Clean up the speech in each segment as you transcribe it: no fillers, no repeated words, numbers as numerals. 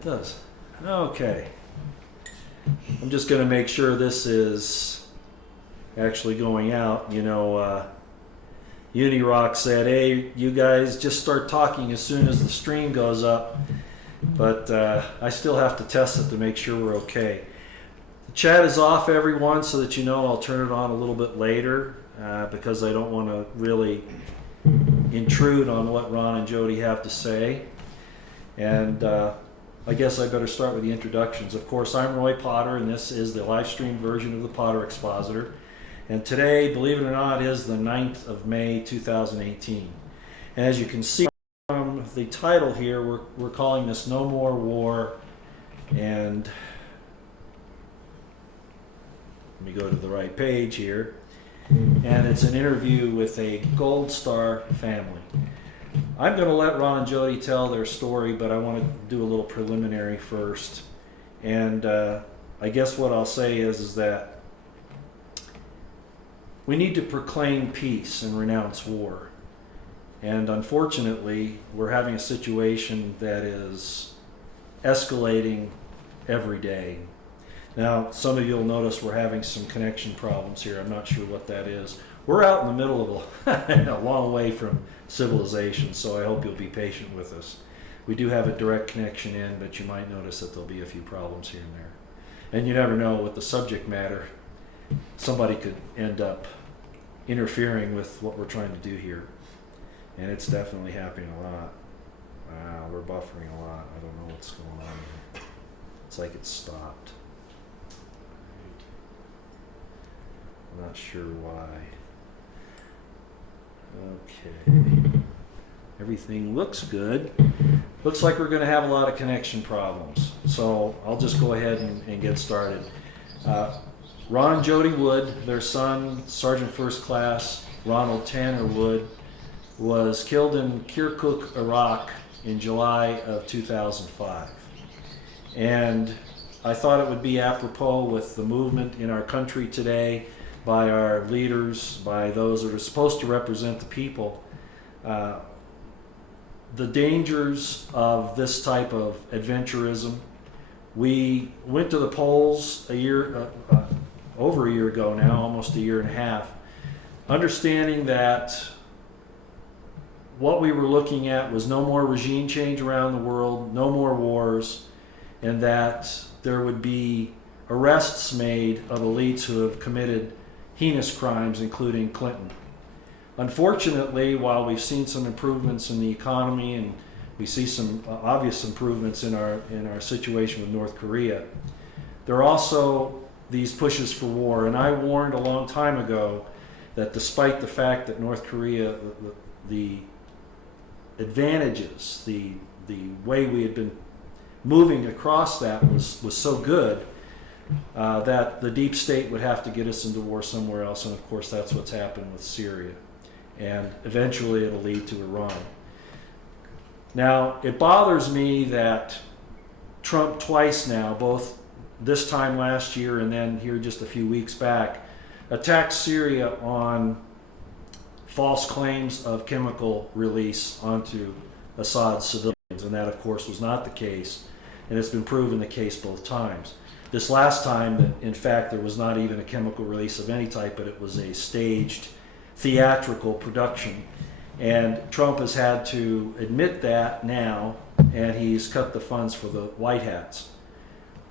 it does. Okay. I'm just going to make sure this is actually going out. You know, Unirock said, hey, you guys just start talking as soon as the stream goes up. But I still have to test it to make sure we're okay. The chat is off, everyone, so that you know I'll turn it on a little bit later because I don't want to really intrude on what Ron and Jody have to say. And I guess I better start with the introductions. Of course, I'm Roy Potter, and this is the live stream version of the Potter Expositor. And today, believe it or not, is the 9th of May, 2018. And as you can see from the title here, we're calling this No More War. And let me go to the right page here. And it's an interview with a Gold Star family. I'm going to let Ron and Jody tell their story, but I want to do a little preliminary first. And I guess what I'll say is that we need to proclaim peace and renounce war. And unfortunately, we're having a situation that is escalating every day. Now, some of you will notice we're having some connection problems here. I'm not sure what that is. We're out in the middle of a long way from civilization, so I hope you'll be patient with us. We do have a direct connection in, but you might notice that there'll be a few problems here and there. And you never know with the subject matter, somebody could end up interfering with what we're trying to do here. And it's definitely happening a lot. Wow, we're buffering a lot. I don't know what's going on here. It's like it's stopped. I'm not sure why. Okay. Everything looks good. Looks like we're going to have a lot of connection problems. So I'll just go ahead and get started. Ron and Jody Wood, their son, Sergeant First Class Ronald Tanner Wood, was killed in Kirkuk, Iraq in July of 2005. And I thought it would be apropos with the movement in our country today by our leaders, by those that are supposed to represent the people, the dangers of this type of adventurism. We went to the polls over a year ago now, almost a year and a half, understanding that what we were looking at was no more regime change around the world, no more wars, and that there would be arrests made of elites who have committed heinous crimes, including Clinton. Unfortunately, while we've seen some improvements in the economy and we see some obvious improvements in our situation with North Korea, there are also these pushes for war. And I warned a long time ago that despite the fact that North Korea, the advantages, the way we had been moving across that was so good, that the deep state would have to get us into war somewhere else. And of course, that's what's happened with Syria. And eventually it'll lead to Iran. Now, it bothers me that Trump twice now, both this time last year and then here just a few weeks back, attacked Syria on false claims of chemical release onto Assad's civilians. And that, of course, was not the case. And it's been proven the case both times. This last time, that in fact, there was not even a chemical release of any type, but it was a staged theatrical production. And Trump has had to admit that now, and he's cut the funds for the White Hats.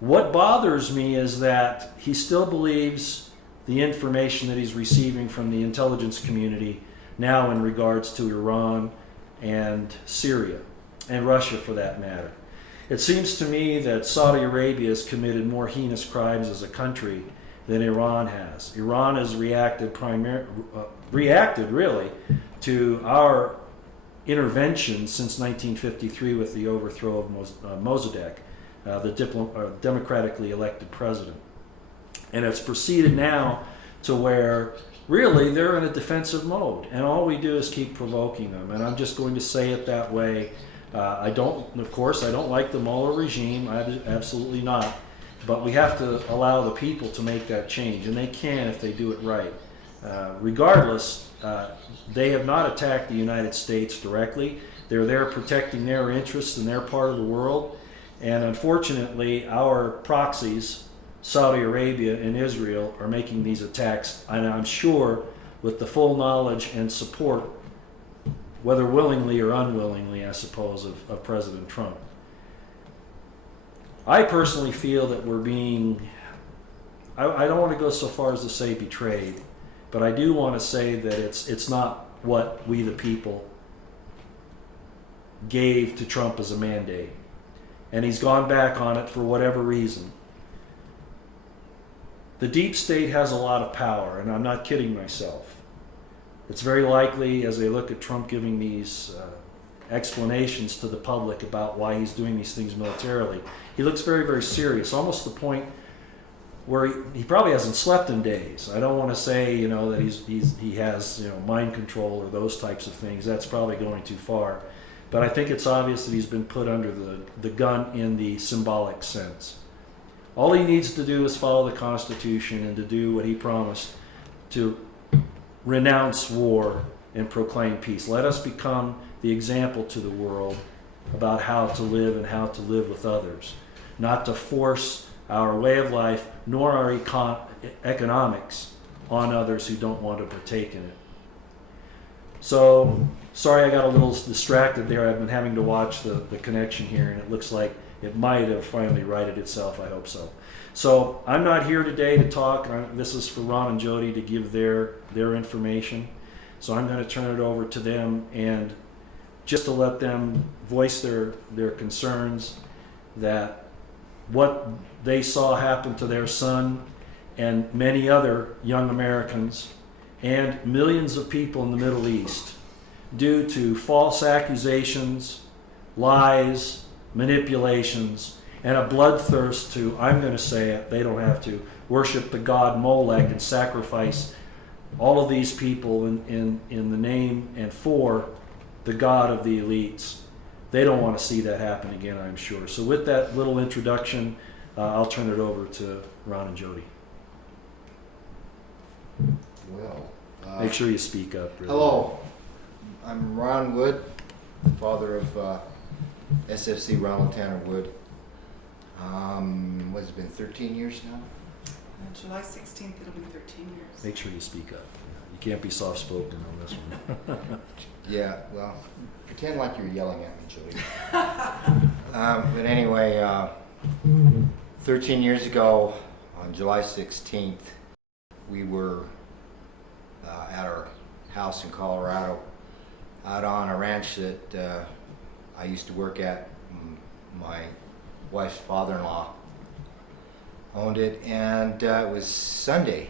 What bothers me is that he still believes the information that he's receiving from the intelligence community now in regards to Iran and Syria, and Russia for that matter. It seems to me that Saudi Arabia has committed more heinous crimes as a country than Iran has. Iran has reacted really to our intervention since 1953 with the overthrow of Mossadegh, the democratically elected president. And it's proceeded now to where really they're in a defensive mode, and all we do is keep provoking them. And I'm just going to say it that way. I don't like the Mullah regime, absolutely not. But we have to allow the people to make that change, and they can if they do it right. Regardless, they have not attacked the United States directly. They're there protecting their interests in their part of the world. And unfortunately, our proxies, Saudi Arabia and Israel, are making these attacks, and I'm sure with the full knowledge and support, whether willingly or unwillingly, I suppose, of President Trump. I personally feel that we're being, I don't want to go so far as to say betrayed, but I do want to say that it's not what we the people gave to Trump as a mandate. And he's gone back on it for whatever reason. The deep state has a lot of power, and I'm not kidding myself. It's very likely, as they look at Trump giving these explanations to the public about why he's doing these things militarily, he looks very, very serious, almost to the point where he probably hasn't slept in days. I don't want to say, that he has, mind control or those types of things. That's probably going too far. But I think it's obvious that he's been put under the gun in the symbolic sense. All he needs to do is follow the Constitution and to do what he promised, to renounce war and proclaim peace. Let us become the example to the world about how to live and how to live with others, not to force our way of life nor our economics on others who don't want to partake in it. So, sorry I got a little distracted there. I've been having to watch the connection here, and it looks like it might have finally righted itself. I hope so. So, I'm not here today to talk. This is for Ron and Jody to give their information. So I'm going to turn it over to them, and just to let them voice their concerns that what they saw happen to their son and many other young Americans and millions of people in the Middle East due to false accusations, lies, manipulations, and a bloodthirst to, I'm going to say it, they don't have to, worship the god Molech and sacrifice all of these people in the name and for the god of the elites. They don't want to see that happen again, I'm sure. So with that little introduction, I'll turn it over to Ron and Jody. Well, make sure you speak up. Really. Hello, I'm Ron Wood, father of SFC Ronald Tanner Wood. What's it been, 13 years now? On July 16th, it'll be 13 years. Make sure you speak up. You can't be soft-spoken on this one. Yeah, well, pretend like you're yelling at me, Jody. But anyway, 13 years ago, on July 16th, we were at our house in Colorado, out on a ranch that I used to work at. My wife's father-in-law owned it, and it was Sunday,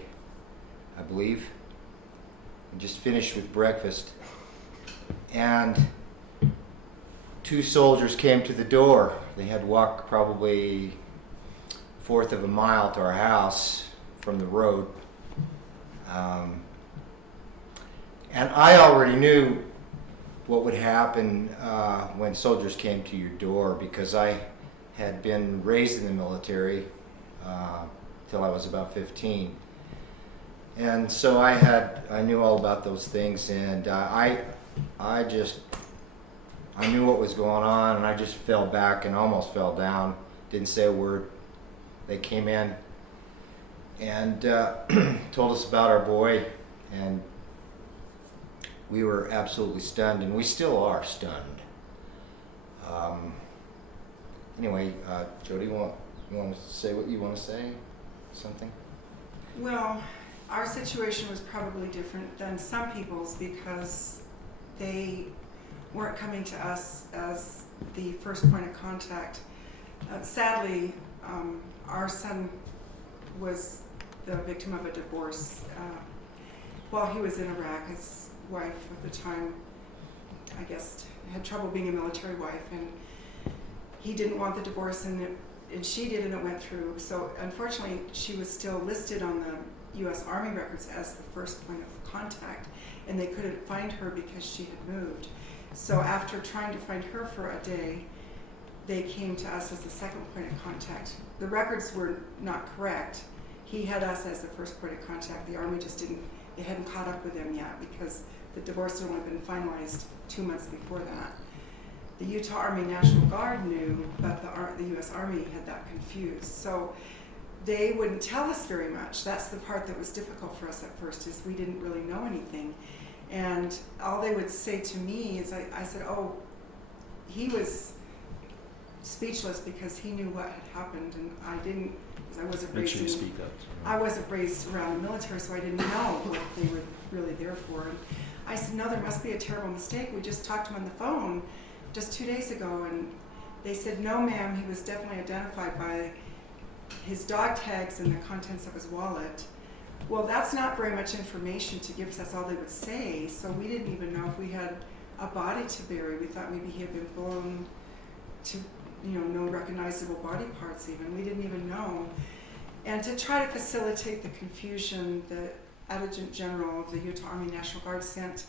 I believe. We just finished with breakfast, and two soldiers came to the door. They had walked probably a fourth of a mile to our house from the road. And I already knew what would happen when soldiers came to your door, because I had been raised in the military till I was about 15. And so I knew all about those things, and I knew what was going on, and I just fell back and almost fell down. Didn't say a word. They came in and told us about our boy, and we were absolutely stunned, and we still are stunned. Anyway, Jody, you want to say what you want to say? Something? Well, our situation was probably different than some people's because they weren't coming to us as the first point of contact. Sadly, our son was the victim of a divorce while he was in Iraq. His wife at the time, I guess, had trouble being a military wife, and he didn't want the divorce, and she did, and it went through. So unfortunately, she was still listed on the U.S. Army records as the first point of contact, and they couldn't find her because she had moved. So after trying to find her for a day, they came to us as the second point of contact. The records were not correct. He had us as the first point of contact. The Army just they hadn't caught up with him yet because the divorce had only been finalized 2 months before that. the Utah Army National Guard knew, but the U.S. Army had that confused. So they wouldn't tell us very much. That's the part that was difficult for us at first, is we didn't really know anything. And all they would say to me is, I said, oh, he was speechless because he knew what had happened, and I didn't, because I wasn't Make raised sure you speak up. I wasn't raised around the military, so I didn't know what they were really there for. And I said, no, there must be a terrible mistake. We just talked to him on the phone just 2 days ago, and they said, no, ma'am, he was definitely identified by his dog tags and the contents of his wallet. Well, that's not very much information to give us. That's all they would say. So we didn't even know if we had a body to bury. We thought maybe he had been blown to, no recognizable body parts even. We didn't even know. And to try to facilitate the confusion, the Adjutant General of the Utah Army National Guard sent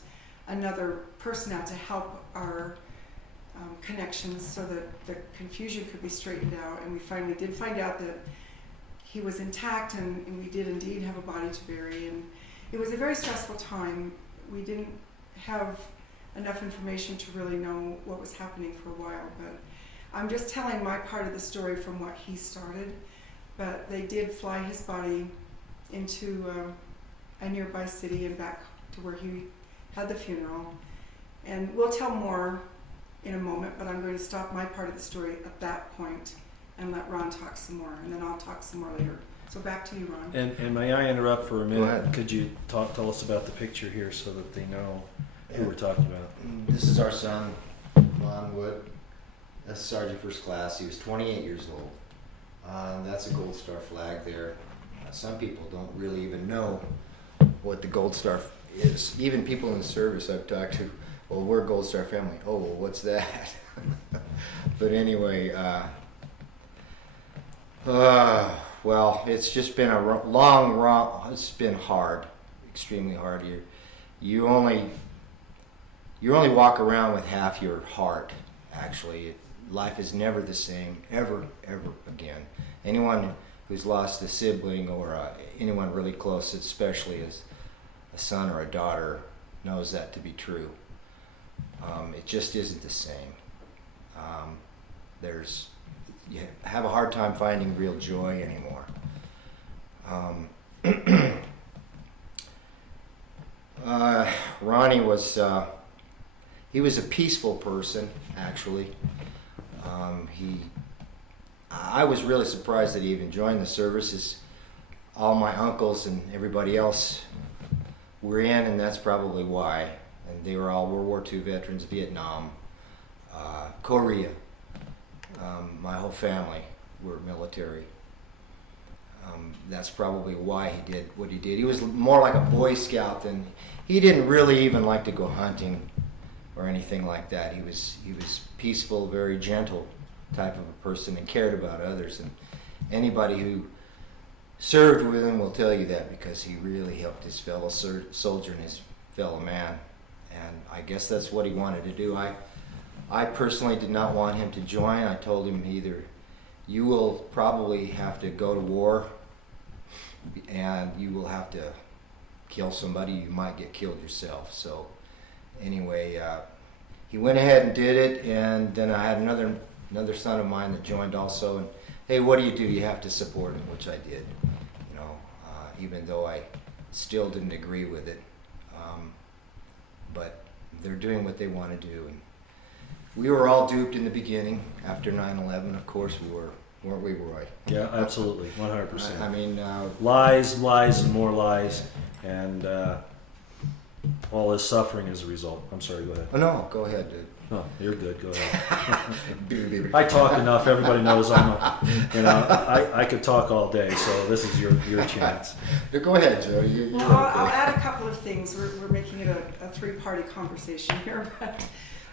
another person out to help our connections so that the confusion could be straightened out. And we finally did find out that he was intact, and we did indeed have a body to bury. And it was a very stressful time. We didn't have enough information to really know what was happening for a while, but I'm just telling my part of the story from what he started. But they did fly his body into a nearby city and back to where he had the funeral. And we'll tell more in a moment, but I'm going to stop my part of the story at that point and let Ron talk some more, and then I'll talk some more later. So back to you, Ron. And may I interrupt for a Go minute? ahead. Could you tell us about the picture here so that they know who we're talking about? This is our son, Ron Wood. That's Sergeant First Class. He was 28 years old. That's a Gold Star flag there. Some people don't really even know what the Gold Star is. Even people in the service I've talked to, well, we're a Gold Star family. Oh, well, what's that? But anyway, well, it's just been a long run. It's been hard, extremely hard. You only walk around with half your heart. Actually, life is never the same, ever again. Anyone who's lost a sibling or anyone really close, especially as a son or a daughter, knows that to be true. It just isn't the same. You have a hard time finding real joy anymore. Ronnie was he was a peaceful person, actually. I was really surprised that he even joined the services. All my uncles and everybody else were in, and that's probably why. And they were all World War II veterans, Vietnam, Korea. My whole family were military. That's probably why he did what he did. He was more like a Boy Scout than, he didn't really even like to go hunting or anything like that. He was peaceful, very gentle type of a person, and cared about others. And anybody who served with him will tell you that, because he really helped his fellow soldier and his fellow man. And I guess that's what he wanted to do. I personally did not want him to join. I told him, either you will probably have to go to war and you will have to kill somebody, you might get killed yourself. So anyway, he went ahead and did it, and then I had another son of mine that joined also, and hey, what do? You have to support him, which I did, even though I still didn't agree with it. But they're doing what they want to do, and we were all duped in the beginning after 9/11. Of course we were, weren't we, Roy? Yeah, absolutely, 100%. I mean, lies, and more lies, and all this suffering as a result. I'm sorry, go ahead. oh no, go ahead, dude. Oh, you're good. Go ahead. I talk enough. Everybody knows I could talk all day. So this is your chance. Go ahead, Joe. You're Well, I'll add a couple of things. We're making it a three-party conversation here, but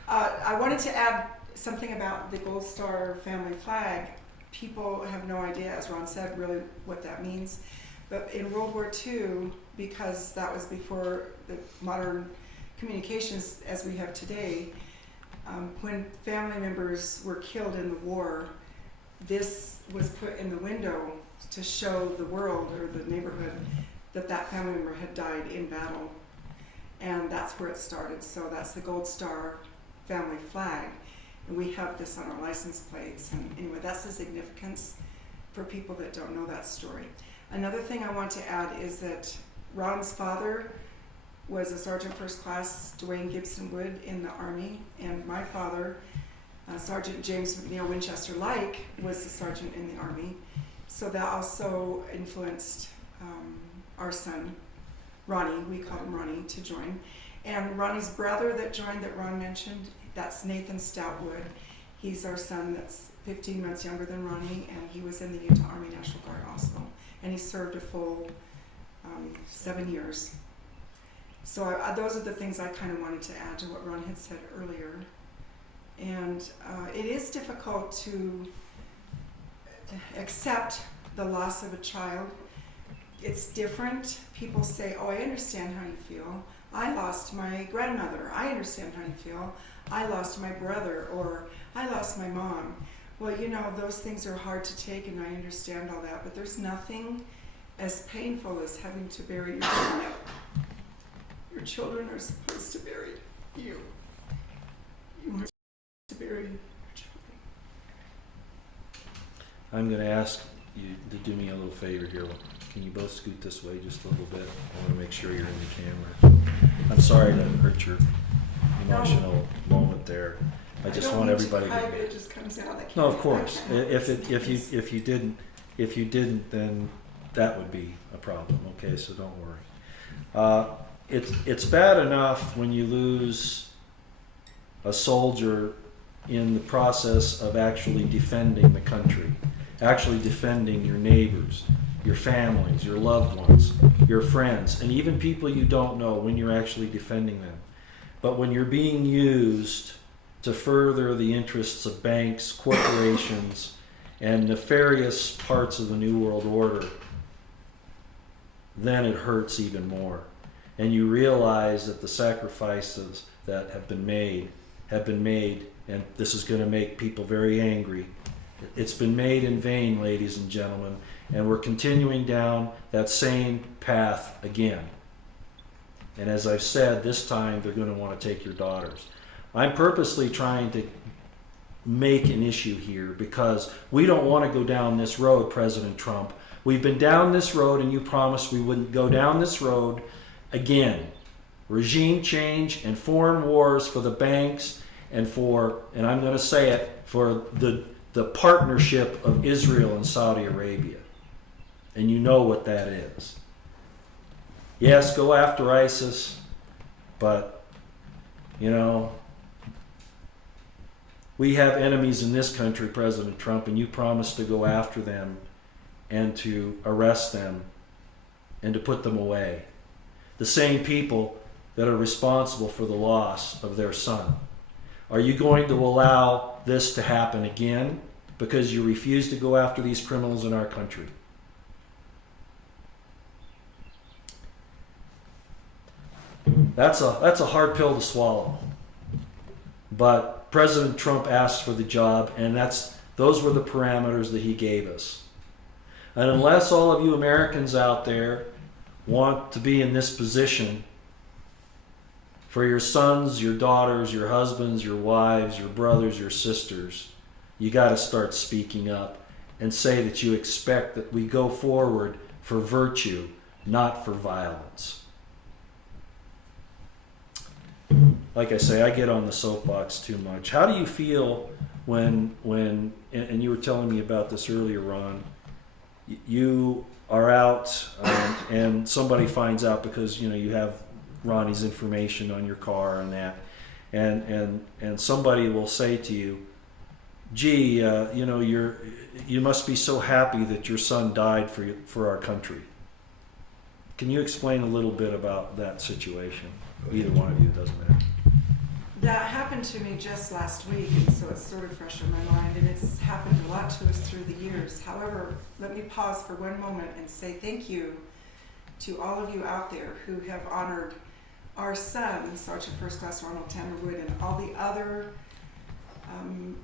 I wanted to add something about the Gold Star family flag. People have no idea, as Ron said, really what that means. But in World War II, because that was before the modern communications as we have today, when family members were killed in the war, this was put in the window to show the world or the neighborhood that that family member had died in battle. And that's where it started. So that's the Gold Star family flag. And we have this on our license plates. And anyway, that's the significance for people that don't know that story. Another thing I want to add is that Ron's father was a Sergeant First Class Dwayne Gibson Wood in the Army, and my father, Sergeant James McNeil Winchester Like, was a sergeant in the Army. So that also influenced our son, Ronnie, we call him Ronnie, to join. And Ronnie's brother that joined, that Ron mentioned, that's Nathan Stoutwood. He's our son that's 15 months younger than Ronnie, and he was in the Utah Army National Guard also. And he served a full 7 years. So those are the things I kind of wanted to add to what Ron had said earlier. And it is difficult to accept the loss of a child. It's different. People say, oh, I understand how you feel. I lost my grandmother. I understand how you feel. I lost my brother, or I lost my mom. Well, you know, those things are hard to take, and I understand all that, but there's nothing as painful as having to bury your children. Your children are supposed to bury you. You are to bury your children. I'm going to ask you to do me a little favor here. Can you both scoot this way just a little bit? I want to make sure you're in the camera. I'm sorry to hurt your emotional moment there. I just want everybody to. It just comes out. No, of course. If you didn't, then that would be a problem. Okay, so don't worry. It's bad enough when you lose a soldier in the process of actually defending the country, actually defending your neighbors, your families, your loved ones, your friends, and even people you don't know when you're actually defending them. But when you're being used to further the interests of banks, corporations, and nefarious parts of the New World Order, then it hurts even more. And you realize that the sacrifices that have been made, and this is going to make people very angry. It's been made in vain, ladies and gentlemen, and we're continuing down that same path again. And as I've said, this time they're going to want to take your daughters. I'm purposely trying to make an issue here because we don't want to go down this road, President Trump. We've been down this road and you promised we wouldn't go down this road again. Regime change and foreign wars for the banks and I'm going to say it, for the partnership of Israel and Saudi Arabia. And you know what that is. Yes, go after ISIS, but, you know, we have enemies in this country, President Trump, and you promised to go after them and to arrest them and to put them away. The same people that are responsible for the loss of their son. Are you going to allow this to happen again because you refuse to go after these criminals in our country? That's a hard pill to swallow. But President Trump asked for the job, and those were the parameters that he gave us. And unless all of you Americans out there want to be in this position for your sons, your daughters, your husbands, your wives, your brothers, your sisters, you got to start speaking up and say that you expect that we go forward for virtue, not for violence. Like I say, I get on the soapbox too much. How do you feel when and you were telling me about this earlier, Ron, you are out and somebody finds out because, you know, you have Ronnie's information on your car and that, and somebody will say to you, gee, you know, you must be so happy that your son died for our country. Can you explain a little bit about that situation? Either one of you, it doesn't matter. That happened to me just last week, and so it's sort of fresh in my mind, and it's happened a lot to us through the years. However, let me pause for one moment and say thank you to all of you out there who have honored our son, Sergeant First Class Ronald Tanner Wood, and all the other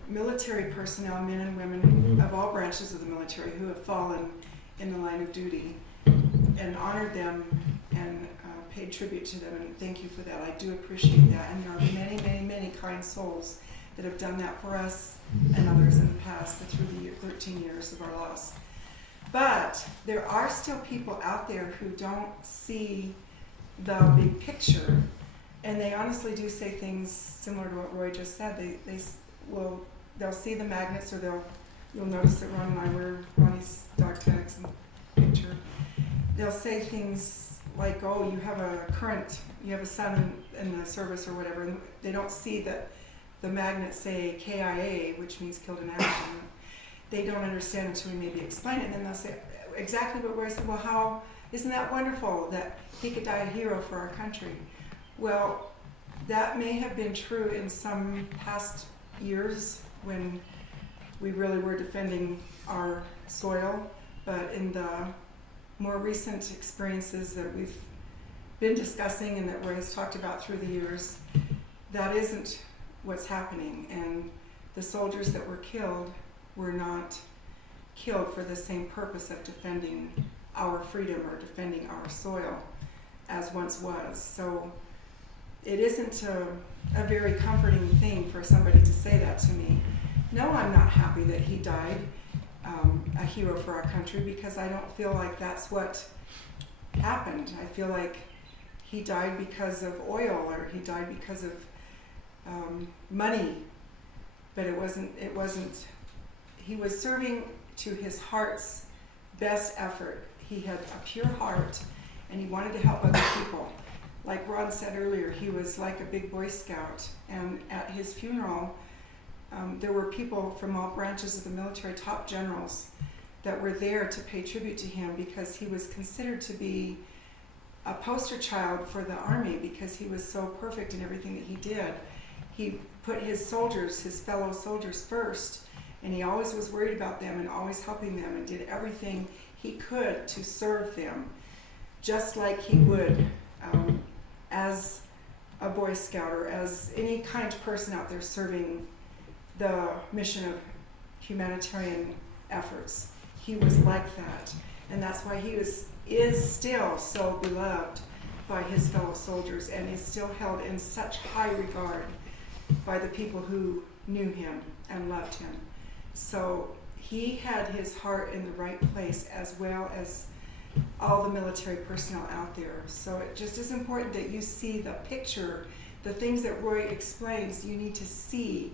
military personnel, men and women of all branches of the military who have fallen in the line of duty, and honored them and paid tribute to them, and thank you for that. I do appreciate that, and there are many, many, many kind souls that have done that for us and others in the past through the 13 years of our loss. But there are still people out there who don't see the big picture, and they honestly do say things similar to what Roy just said. They'll see the magnets, or you'll notice that Ron and I wear Ronnie's dog tags and picture. They'll say things like, "Oh, you have a son in the service or whatever," and they don't see that the magnets say KIA, which means killed in action. They don't understand until we maybe explain it, and then they'll say exactly what Roy said. Well, isn't that wonderful that he could die a hero for our country? Well, that may have been true in some past years when we really were defending our soil, but in the more recent experiences that we've been discussing and that Roy has talked about through the years, that isn't what's happening. And the soldiers that were killed were not killed for the same purpose of defending our freedom or defending our soil as once was. So it isn't a very comforting thing for somebody to say that to me. No, I'm not happy that he died a hero for our country, because I don't feel like that's what happened. I feel like he died because of oil, or he died because of money, but it wasn't, he was serving to his heart's best effort. He had a pure heart, and he wanted to help other people. Like Ron said earlier, he was like a big Boy Scout, and at his funeral, there were people from all branches of the military, top generals, that were there to pay tribute to him, because he was considered to be a poster child for the Army, because he was so perfect in everything that he did. He put his soldiers, his fellow soldiers, first, and he always was worried about them and always helping them, and did everything he could to serve them, just like he would as a Boy Scout or as any kind person out there serving the mission of humanitarian efforts. He was like that, and that's why he is still so beloved by his fellow soldiers, and is still held in such high regard by the people who knew him and loved him. So he had his heart in the right place, as well as all the military personnel out there. So it just is important that you see the picture, the things that Roy explains. You need to see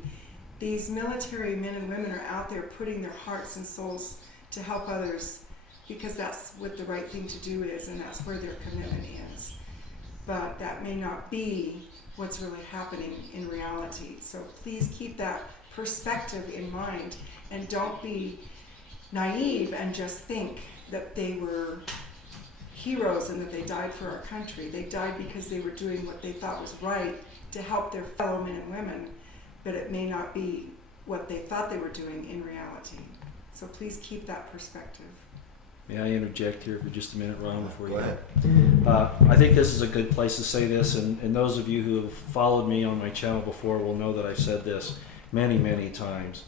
these military men and women are out there putting their hearts and souls to help others, because that's what the right thing to do is, and that's where their commitment is. But that may not be what's really happening in reality. So please keep that perspective in mind, and don't be naive and just think that they were heroes and that they died for our country. They died because they were doing what they thought was right to help their fellow men and women, but it may not be what they thought they were doing in reality. So please keep that perspective. May I interject here for just a minute, Ron, before you Go ahead. I think this is a good place to say this, and those of you who have followed me on my channel before will know that I've said this many, many times.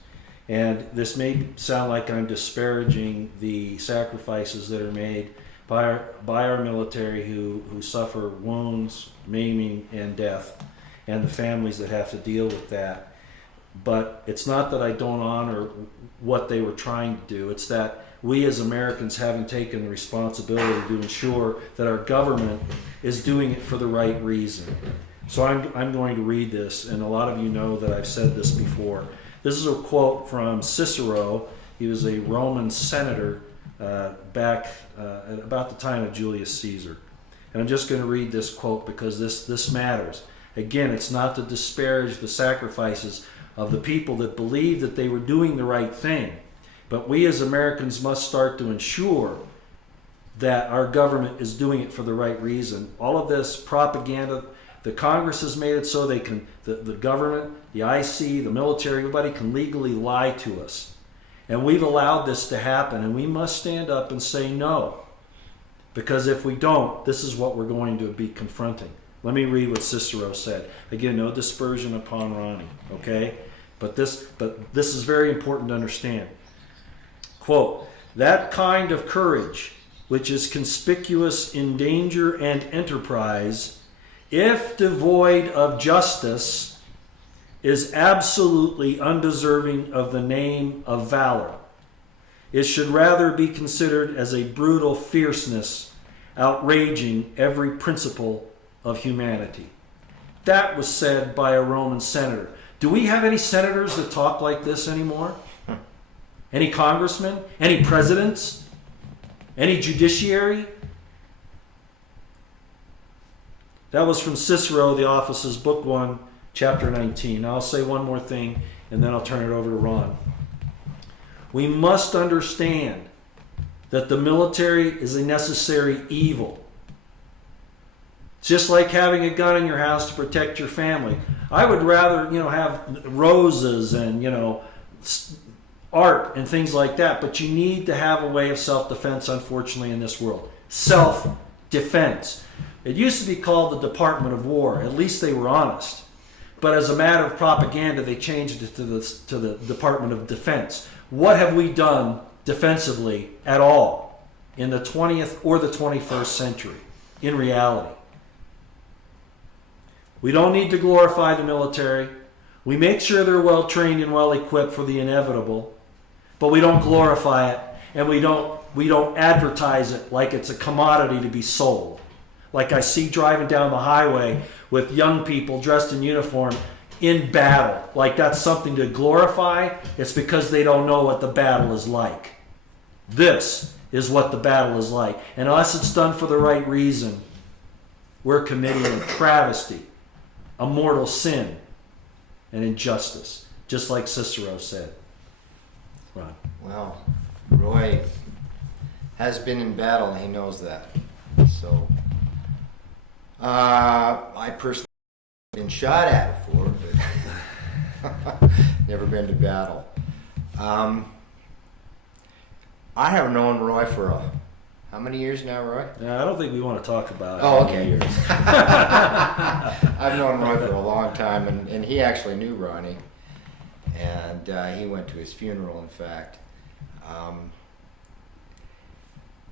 And this may sound like I'm disparaging the sacrifices that are made by our military who suffer wounds, maiming, and death, and the families that have to deal with that. But it's not that I don't honor what they were trying to do. It's that we as Americans haven't taken the responsibility to ensure that our government is doing it for the right reason. So I'm going to read this, and a lot of you know that I've said this before. This is a quote from Cicero. He was a Roman senator back at about the time of Julius Caesar. And I'm just going to read this quote because this matters. Again, it's not to disparage the sacrifices of the people that believed that they were doing the right thing. But we as Americans must start to ensure that our government is doing it for the right reason. All of this propaganda, the Congress has made it so they can, the government, the IC, the military, everybody can legally lie to us. And we've allowed this to happen, and we must stand up and say no. Because if we don't, this is what we're going to be confronting. Let me read what Cicero said. Again, no dispersion upon Ronnie, okay? But this is very important to understand. Quote, that kind of courage, which is conspicuous in danger and enterprise, if devoid of justice, is absolutely undeserving of the name of valor. It should rather be considered as a brutal fierceness, outraging every principle of humanity. That was said by a Roman senator. Do we have any senators that talk like this anymore? Any congressmen? Any presidents? Any judiciary? That was from Cicero, the Offices, Book 1, Chapter 19. Now I'll say one more thing, and then I'll turn it over to Ron. We must understand that the military is a necessary evil. It's just like having a gun in your house to protect your family. I would rather, have roses and, art and things like that, but you need to have a way of self-defense, unfortunately, in this world. Self-defense. It used to be called the Department of War. At least they were honest. But as a matter of propaganda, they changed it to the Department of Defense. What have we done defensively at all in the 20th or the 21st century in reality? We don't need to glorify the military. We make sure they're well trained and well equipped for the inevitable, but we don't glorify it, and we don't advertise it like it's a commodity to be sold. Like I see driving down the highway with young people dressed in uniform in battle. Like that's something to glorify. It's because they don't know what the battle is like. This is what the battle is like. And unless it's done for the right reason, we're committing a travesty, a mortal sin, and injustice, just like Cicero said. Ron. Well, Roy has been in battle, and he knows that. So, I personally have been shot at before, but never been to battle. I have known Roy for how many years now, Roy? I don't think we want to talk about it. Oh, okay. I've known Roy for a long time, and he actually knew Ronnie, and he went to his funeral, in fact.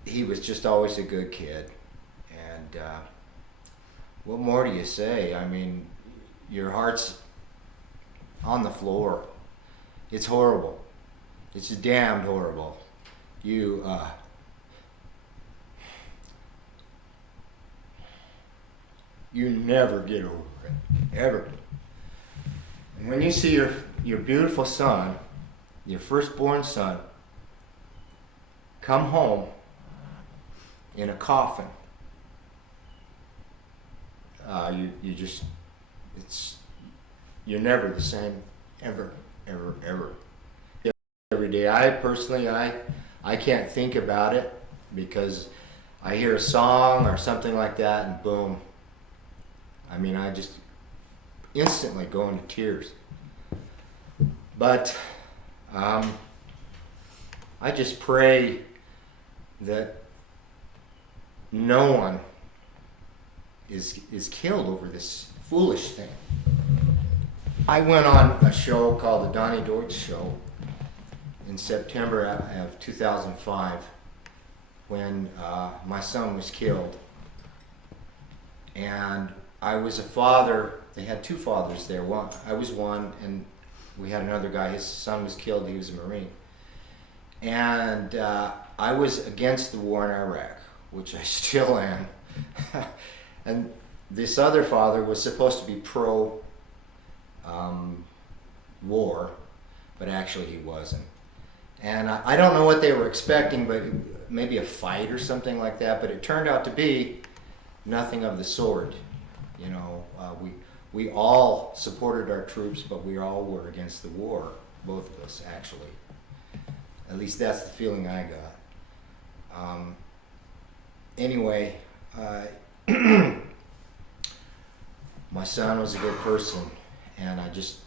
He was just always a good kid, and what more do you say? I mean, your heart's on the floor. It's horrible. It's damned horrible. You never get over it, ever. And when you see your beautiful son, your firstborn son, come home in a coffin, you're never the same, ever, ever, ever. Every day, I can't think about it because I hear a song or something like that, and boom. I mean, I just instantly go into tears. But I just pray that no one is killed over this foolish thing. I went on a show called the Donnie Deutsch Show in September of 2005 when my son was killed. And I was a father. They had two fathers there. I was one, and we had another guy. His son was killed. He was a Marine. And I was against the war in Iraq, which I still am. And this other father was supposed to be pro war, but actually he wasn't. And I don't know what they were expecting, but maybe a fight or something like that. But it turned out to be nothing of the sort. You know, we all supported our troops, but we all were against the war. Both of us, actually. At least that's the feeling I got. Anyway, my son was a good person, and I just,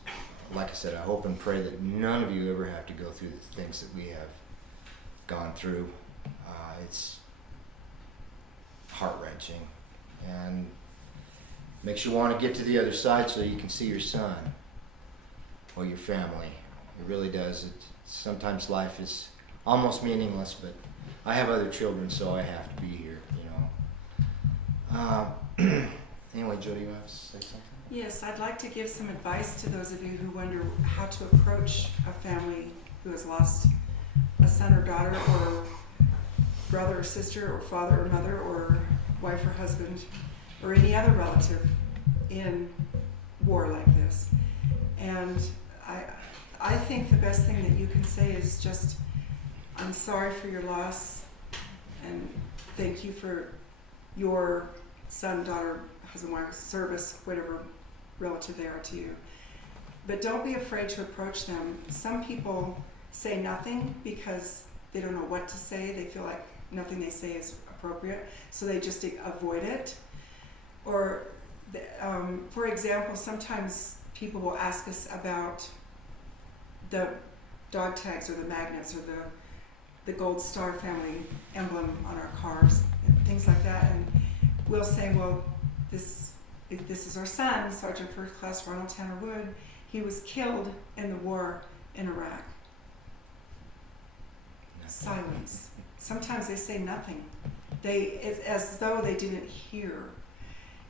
like I said, I hope and pray that none of you ever have to go through the things that we have gone through. It's heart-wrenching, and makes you want to get to the other side so you can see your son or your family. It really does. Sometimes life is almost meaningless, but I have other children, so I have to be here, you know. Anyway, Jody, you have to say something? Yes, I'd like to give some advice to those of you who wonder how to approach a family who has lost a son or daughter or brother or sister or father or mother or wife or husband or any other relative in war like this. And I think the best thing that you can say is just, I'm sorry for your loss and thank you for your son, daughter, husband, wife, service, whatever relative they are to you. But don't be afraid to approach them. Some people say nothing because they don't know what to say. They feel like nothing they say is appropriate, so they just avoid it. Or, for example, sometimes people will ask us about the dog tags or the magnets or the Gold Star family emblem on our cars and things like that. And we'll say, well, this is our son, Sergeant First Class Ronald Tanner Wood. He was killed in the war in Iraq. Silence. Sometimes they say nothing. It's as though they didn't hear.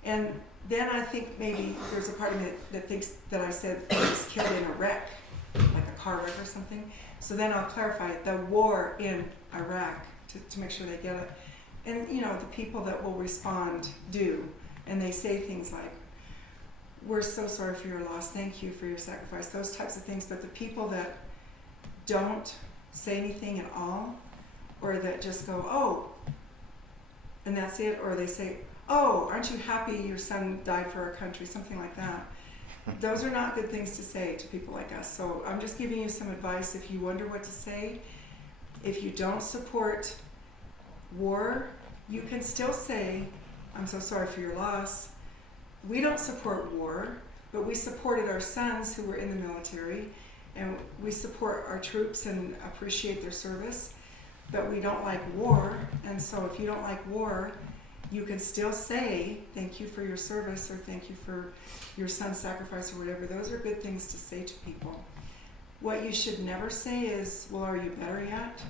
And then I think maybe there's a part of me that thinks that I said he was killed in a wreck, like a car wreck or something. So then I'll clarify the war in Iraq to make sure they get it. And you know, the people that will respond do. And they say things like, we're so sorry for your loss, thank you for your sacrifice, those types of things. But the people that don't say anything at all, or that just go, oh, and that's it, or they say, oh, aren't you happy your son died for our country, something like that. Those are not good things to say to people like us. So I'm just giving you some advice if you wonder what to say. If you don't support war, you can still say, I'm so sorry for your loss. We don't support war, but we supported our sons who were in the military, and we support our troops and appreciate their service, but we don't like war. And so if you don't like war, you can still say thank you for your service or thank you for your son's sacrifice or whatever. Those are good things to say to people. What you should never say is, well, are you better yet?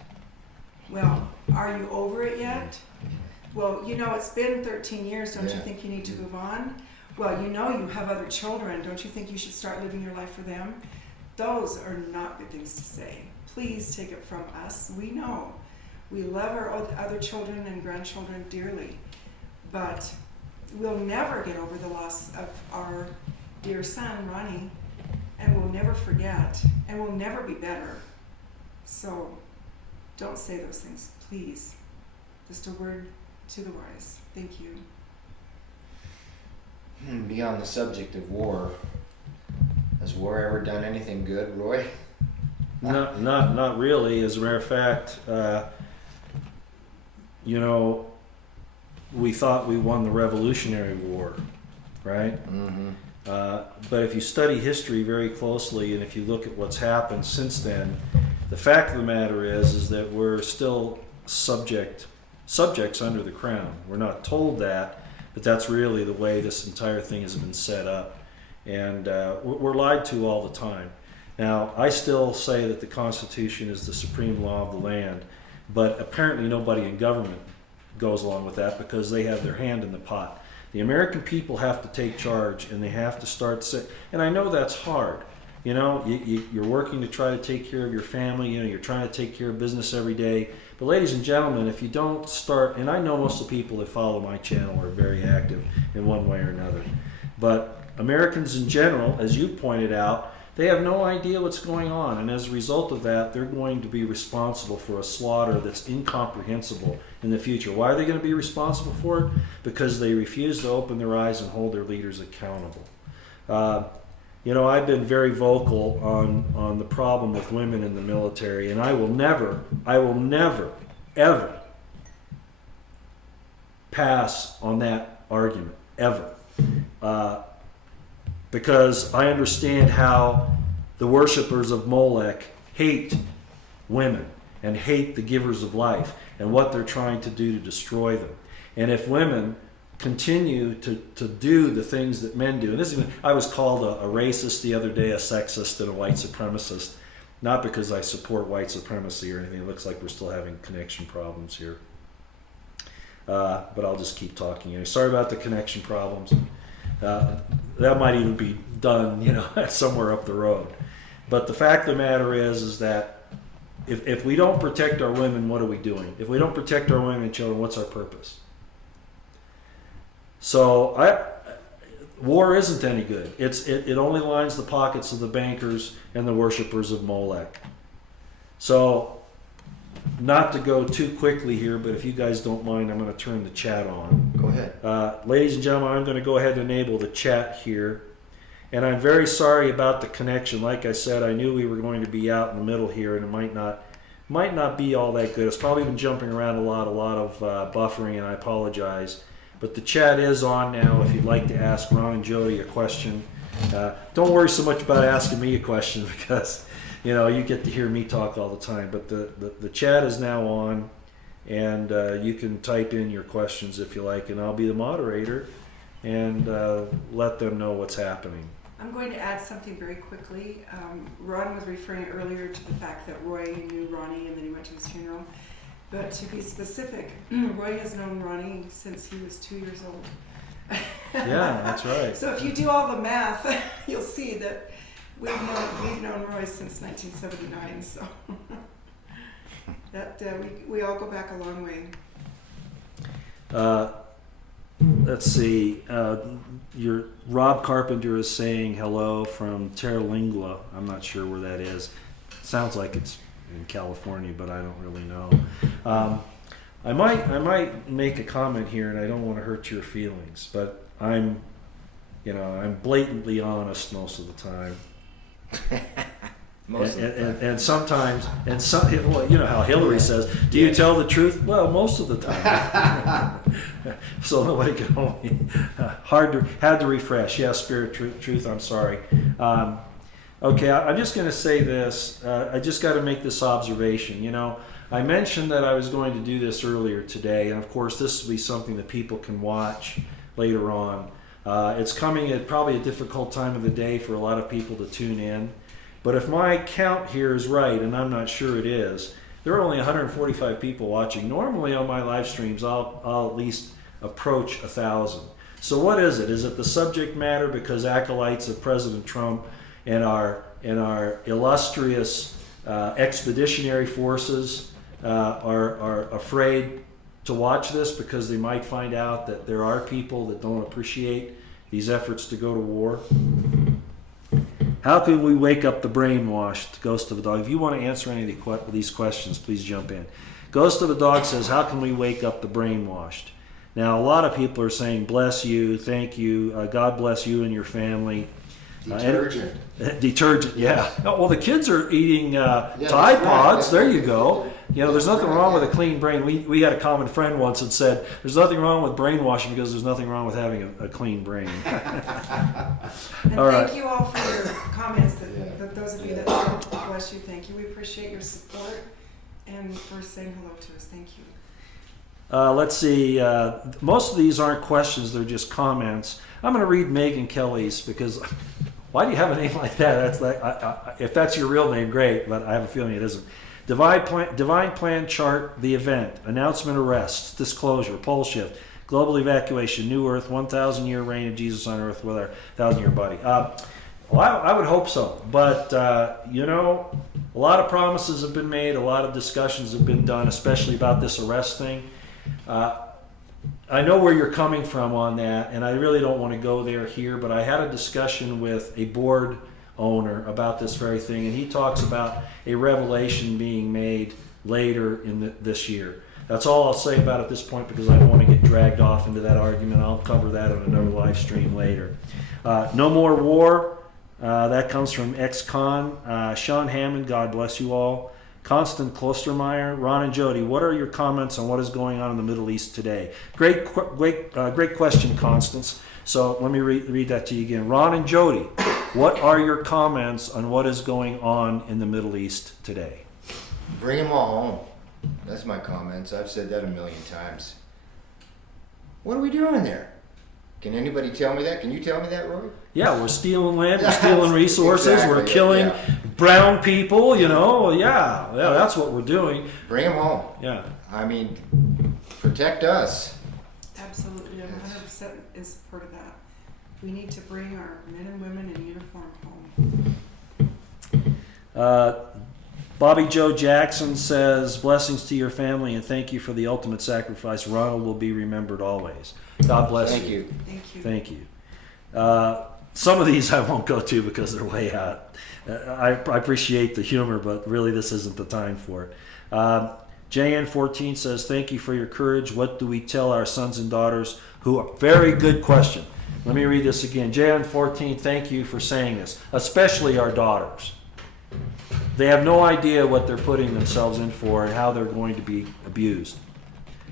Well, are you over it yet? Well, you know, it's been 13 years. Don't you think you need to move on? Well, you know you have other children. Don't you think you should start living your life for them? Those are not good things to say. Please take it from us. We know. We love our other children and grandchildren dearly, but we'll never get over the loss of our dear son, Ronnie, and we'll never forget, and we'll never be better. So don't say those things, please. Just a word to the wise. Thank you. Beyond the subject of war, has war ever done anything good, Roy? Not really. As a matter of fact, you know, we thought we won the Revolutionary War, right? Mm-hmm. But if you study history very closely, and if you look at what's happened since then, the fact of the matter is that we're still subjects under the crown. We're not told that, but that's really the way this entire thing has been set up. And we're lied to all the time. Now, I still say that the Constitution is the supreme law of the land, but apparently nobody in government goes along with that because they have their hand in the pot. The American people have to take charge, and they have to start and I know that's hard. You know, you're working to try to take care of your family, you know, you're trying to take care of business every day. But ladies and gentlemen, if you don't start, and I know most of the people that follow my channel are very active in one way or another, but Americans in general, as you've pointed out, they have no idea what's going on, and as a result of that, they're going to be responsible for a slaughter that's incomprehensible in the future. Why are they going to be responsible for it? Because they refuse to open their eyes and hold their leaders accountable. You know, I've been very vocal on the problem with women in the military, and I will never, ever pass on that argument, ever. Because I understand how the worshipers of Molech hate women and hate the givers of life and what they're trying to do to destroy them. And if women continue to do the things that men do, and this is, I was called a racist the other day, a sexist, and a white supremacist, not because I support white supremacy or anything. It looks like we're still having connection problems here. But I'll just keep talking. Sorry about the connection problems. that might even be done, somewhere up the road. But the fact of the matter is that if we don't protect our women, what are we doing? If we don't protect our women and children, what's our purpose? So war isn't any good. It only lines the pockets of the bankers and the worshipers of Molech. So, not to go too quickly here, but if you guys don't mind, I'm going to turn the chat on. Go ahead. Ladies and gentlemen, I'm going to go ahead and enable the chat here. And I'm very sorry about the connection. Like I said, I knew we were going to be out in the middle here, and it might not be all that good. It's probably been jumping around a lot of buffering, and I apologize. But the chat is on now if you'd like to ask Ron and Jody a question. Don't worry so much about asking me a question because, you get to hear me talk all the time. But the chat is now on, and you can type in your questions if you like, and I'll be the moderator and let them know what's happening. I'm going to add something very quickly. Ron was referring earlier to the fact that Roy knew Ronnie and then he went to his funeral. But to be specific, Roy has known Ronnie since he was 2 years old. Yeah, that's right. So if you do all the math, you'll see that we've known Roy since 1979. So that we all go back a long way. Let's see. Your Rob Carpenter is saying hello from Terralingua. I'm not sure where that is. Sounds like it's in California, but I don't really know. I might make a comment here, and I don't want to hurt your feelings, but I'm blatantly honest most of the time. And sometimes, well, you know how Hillary says, "Do you tell the truth?" Well, most of the time. So nobody can hold me. Had to refresh. Yeah, spirit, truth. I'm sorry. Okay, I'm just going to say this. I just got to make this observation. I mentioned that I was going to do this earlier today, and of course, this will be something that people can watch later on. It's coming at probably a difficult time of the day for a lot of people to tune in. But if my count here is right, and I'm not sure it is, there are only 145 people watching. Normally on my live streams, I'll at least approach 1,000. So what is it? Is it the subject matter because acolytes of President Trump and our illustrious expeditionary forces are afraid to watch this because they might find out that there are people that don't appreciate these efforts to go to war? How can we wake up the brainwashed? Ghost of a Dog. If you want to answer any of these questions, please jump in. Ghost of a Dog says, how can we wake up the brainwashed? Now, a lot of people are saying, bless you, thank you, God bless you and your family. Detergent. Detergent, yeah. Oh, well, the kids are eating Tide Pods. There you go. There's nothing wrong with a clean brain. We had a common friend once that said, there's nothing wrong with brainwashing because there's nothing wrong with having a clean brain. And all right. Thank you all for your comments. That those of you that said, bless you, thank you. We appreciate your support and for saying hello to us. Thank you. Let's see. Most of these aren't questions. They're just comments. I'm going to read Megan Kelly's because... Why do you have a name like that? If that's your real name, great, but I have a feeling it isn't. Divine Plan Chart, the event, announcement arrests, disclosure, pole shift, global evacuation, new earth, 1,000-year reign of Jesus on earth with our 1,000-year body. Well, I would hope so, but a lot of promises have been made, a lot of discussions have been done, especially about this arrest thing. I know where you're coming from on that, and I really don't want to go there here, but I had a discussion with a board owner about this very thing, and he talks about a revelation being made later in this year. That's all I'll say about it at this point because I don't want to get dragged off into that argument. I'll cover that on another live stream later. No more war. That comes from ex-con. Sean Hammond, God bless you all. Constant Klostermeyer, Ron and Jody, what are your comments on what is going on in the Middle East today? Great question, Constance. So let me read that to you again. Ron and Jody, what are your comments on what is going on in the Middle East today? Bring them all home. That's my comments. I've said that a million times. What are we doing there? Can anybody tell me that? Can you tell me that, Roy? Yeah, we're stealing land, we're stealing resources, exactly. We're killing brown people, yeah, that's what we're doing. Bring them home. Yeah. I mean, protect us. Absolutely, I'm 100% in support of that. we need to bring our men and women in uniform home. Bobby Joe Jackson says, blessings to your family and thank you for the ultimate sacrifice. Ronald will be remembered always. God bless Thank you. Thank you. Thank you. Some of these I won't go to because they're way out. I appreciate the humor, but really this isn't the time for it. JN14 says, thank you for your courage. What do we tell our sons and daughters who are... Very good question. Let me read this again. JN14, thank you for saying this, especially our daughters. They have no idea what they're putting themselves in for and how they're going to be abused.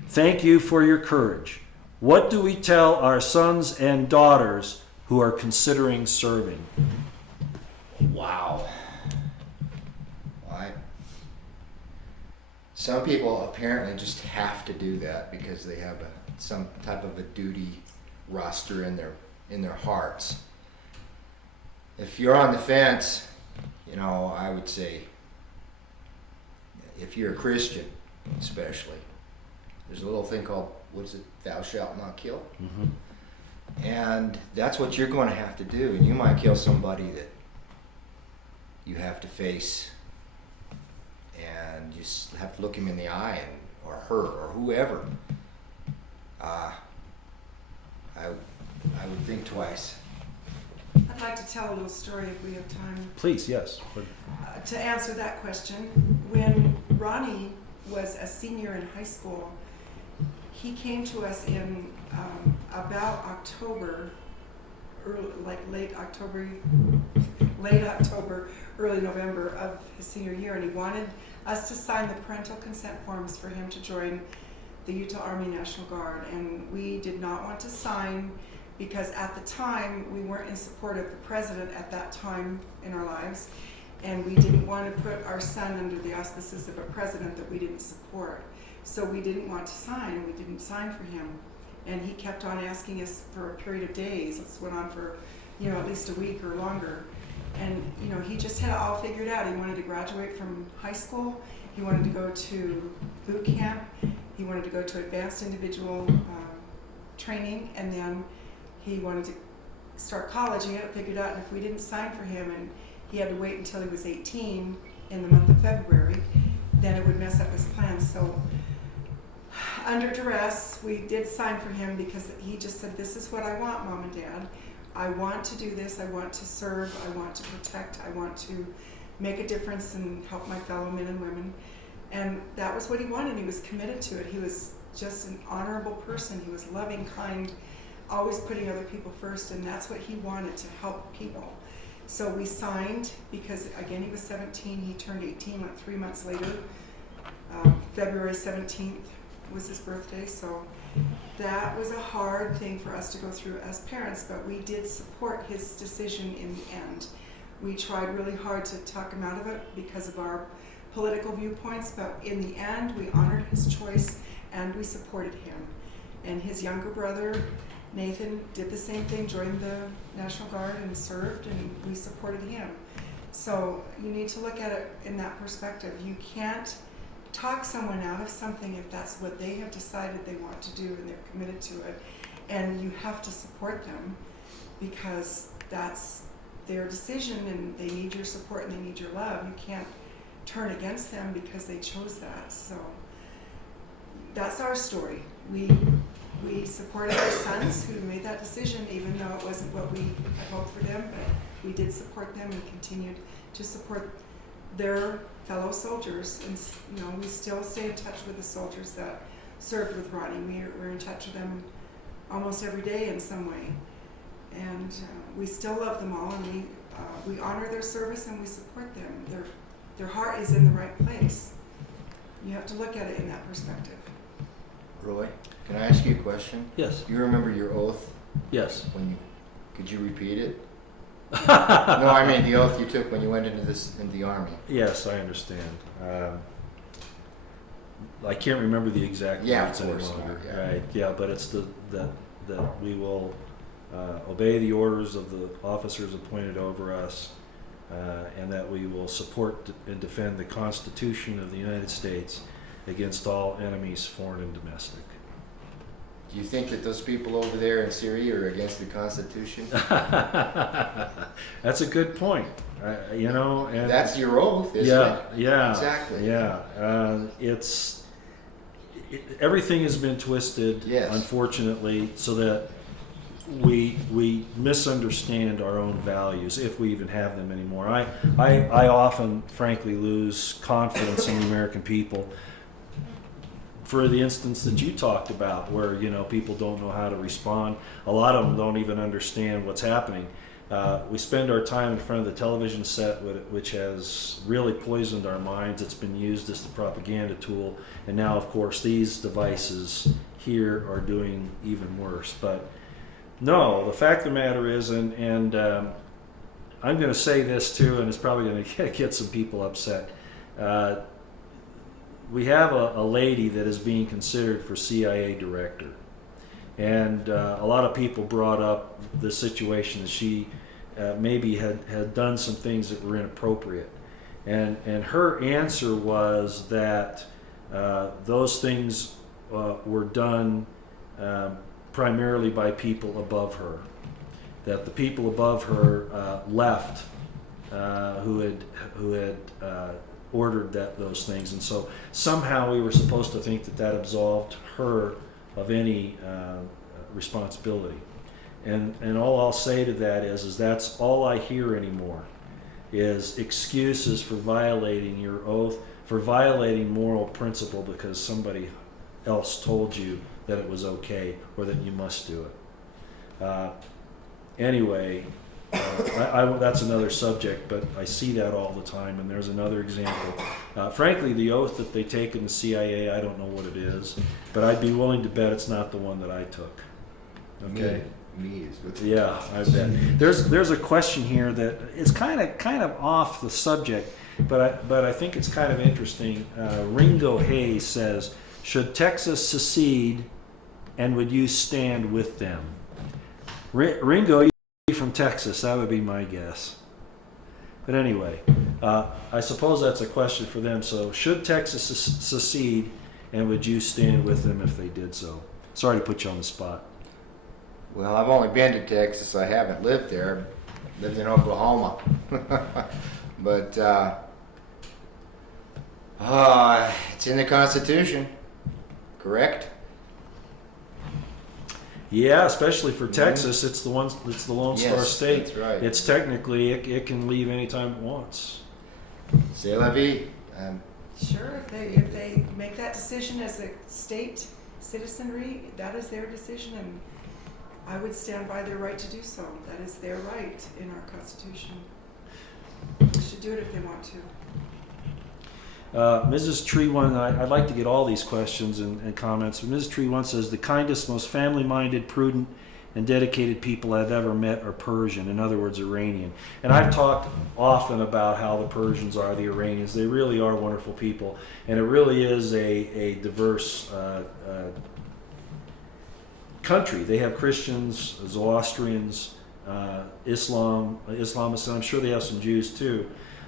Thank you for your courage. What do we tell our sons and daughters who are considering serving? Wow. Some people apparently just have to do that because they have some type of a duty roster in their hearts. If you're on the fence, I would say, if you're a Christian, especially, there's a little thing called, thou shalt not kill. Mm-hmm. And that's what you're going to have to do. And you might kill somebody that you have to face, and you just have to look him in the eye, or her, or whoever. I would think twice. I'd like to tell a little story if we have time. Please, yes. To answer that question, when Ronnie was a senior in high school, he came to us in about October, late October, early November of his senior year, and he wanted us to sign the parental consent forms for him to join the Utah Army National Guard. And we did not want to sign because at the time we weren't in support of the president at that time in our lives, and we didn't want to put our son under the auspices of a president that we didn't support. So we didn't want to sign, and we didn't sign for him. And he kept on asking us for a period of days. This went on for, at least a week or longer. And, he just had it all figured out. He wanted to graduate from high school. He wanted to go to boot camp. He wanted to go to advanced individual training. And then he wanted to start college. He had it figured out. And if we didn't sign for him, and he had to wait until he was 18 in the month of February, then it would mess up his plans. So under duress, we did sign for him because he just said, this is what I want, Mom and Dad. I want to do this. I want to serve. I want to protect. I want to make a difference and help my fellow men and women. And that was what he wanted. He was committed to it. He was just an honorable person. He was loving, kind, always putting other people first, and that's what he wanted, to help people. So we signed because, again, he was 17. He turned 18 like 3 months later. February 17th was his birthday, so that was a hard thing for us to go through as parents, but we did support his decision in the end. We tried really hard to talk him out of it because of our political viewpoints, but in the end, we honored his choice and we supported him. And his younger brother, Nathan, did the same thing, joined the National Guard and served, and we supported him. So you need to look at it in that perspective. You can't talk someone out of something if that's what they have decided they want to do and they're committed to it. And you have to support them because that's their decision and they need your support and they need your love. You can't turn against them because they chose that. So that's our story. We supported our sons who made that decision, even though it wasn't what we had hoped for them, but we did support them and continued to support their fellow soldiers. And we still stay in touch with the soldiers that served with Ronnie. We're in touch with them almost every day in some way. And we still love them all, and we honor their service and we support them. Their heart is in the right place. You have to look at it in that perspective. Roy, can I ask you a question? Yes. Do you remember your oath? Yes. Could you repeat it? No, I mean the oath you took when you went into the Army. Yes, I understand. I can't remember the exact words any longer. Yeah. Right? Yeah, but it's that we will obey the orders of the officers appointed over us, and that we will support and defend the Constitution of the United States against all enemies, foreign and domestic. Do you think that those people over there in Syria are against the Constitution? That's a good point. You know, and That's your oath, isn't it? Yeah, Exactly. Yeah, everything has been twisted, Yes. unfortunately, so that we misunderstand our own values, if we even have them anymore. I often, frankly, lose confidence in the American people. For the instance that you talked about, where people don't know how to respond, a lot of them don't even understand what's happening. We spend our time in front of the television set, which has really poisoned our minds. It's been used as the propaganda tool, and now, of course, these devices here are doing even worse. But no, the fact of the matter is, and I'm going to say this too, and it's probably going to get some people upset. We have a lady that is being considered for CIA director, and a lot of people brought up the situation that she maybe had done some things that were inappropriate, and her answer was that those things were done primarily by people above her, that the people above her left who had ordered those things, and so somehow we were supposed to think that absolved her of any responsibility. And all I'll say to that is that's all I hear anymore, is excuses for violating your oath, for violating moral principle because somebody else told you that it was okay or that you must do it. Anyway, that's another subject, but I see that all the time, and there's another example. Frankly, the oath that they take in the CIA, I don't know what it is, but I'd be willing to bet it's not the one that I took. Okay. Me is with Yeah, I bet. There's a question here that is kind of off the subject, but I think it's kind of interesting. Ringo Hayes says, "Should Texas secede, and would you stand with them?" Ringo, you from Texas? That would be my guess. But anyway, I suppose that's a question for them. So, should Texas secede, and would you stand with them if they did so? Sorry to put you on the spot. Well, I've only been to Texas. I haven't lived there. Lived in Oklahoma. But it's in the Constitution, correct? Yeah, especially for Texas, it's the Lone Star Yes, State. that's right. It's technically it can leave anytime it wants. C'est la vie. Sure, if they make that decision as a state citizenry, that is their decision, and I would stand by their right to do so. That is their right in our Constitution. They should do it if they want to. Mrs. Tree One, I'd like to get all these questions and comments, but Mrs. Tree One says, "The kindest, most family-minded, prudent, and dedicated people I've ever met are Persian, in other words, Iranian." And I've talked often about how the Persians are the Iranians. They really are wonderful people, and it really is a diverse country. They have Christians, Zoroastrians, Islamists, and I'm sure they have some Jews too.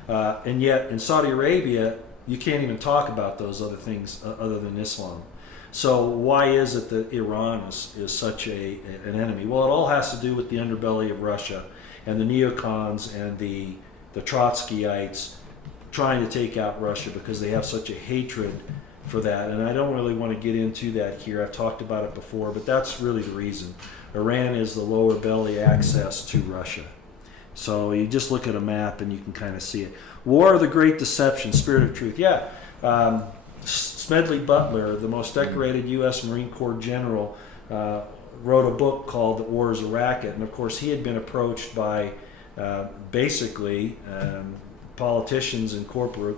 And yet in Saudi Arabia, you can't even talk about those other things other than Islam. So why is it that Iran is such an enemy? Well, it all has to do with the underbelly of Russia and the neocons and the Trotskyites trying to take out Russia because they have such a hatred for that. And I don't really want to get into that here. I've talked about it before, but that's really the reason. Iran is the lower belly access to Russia. So you just look at a map and you can kind of see it. War of the Great Deception, Spirit of Truth. Yeah, Smedley Butler, the most decorated U.S. Marine Corps general, wrote a book called The War is a Racket. And of course, he had been approached by basically politicians and corporate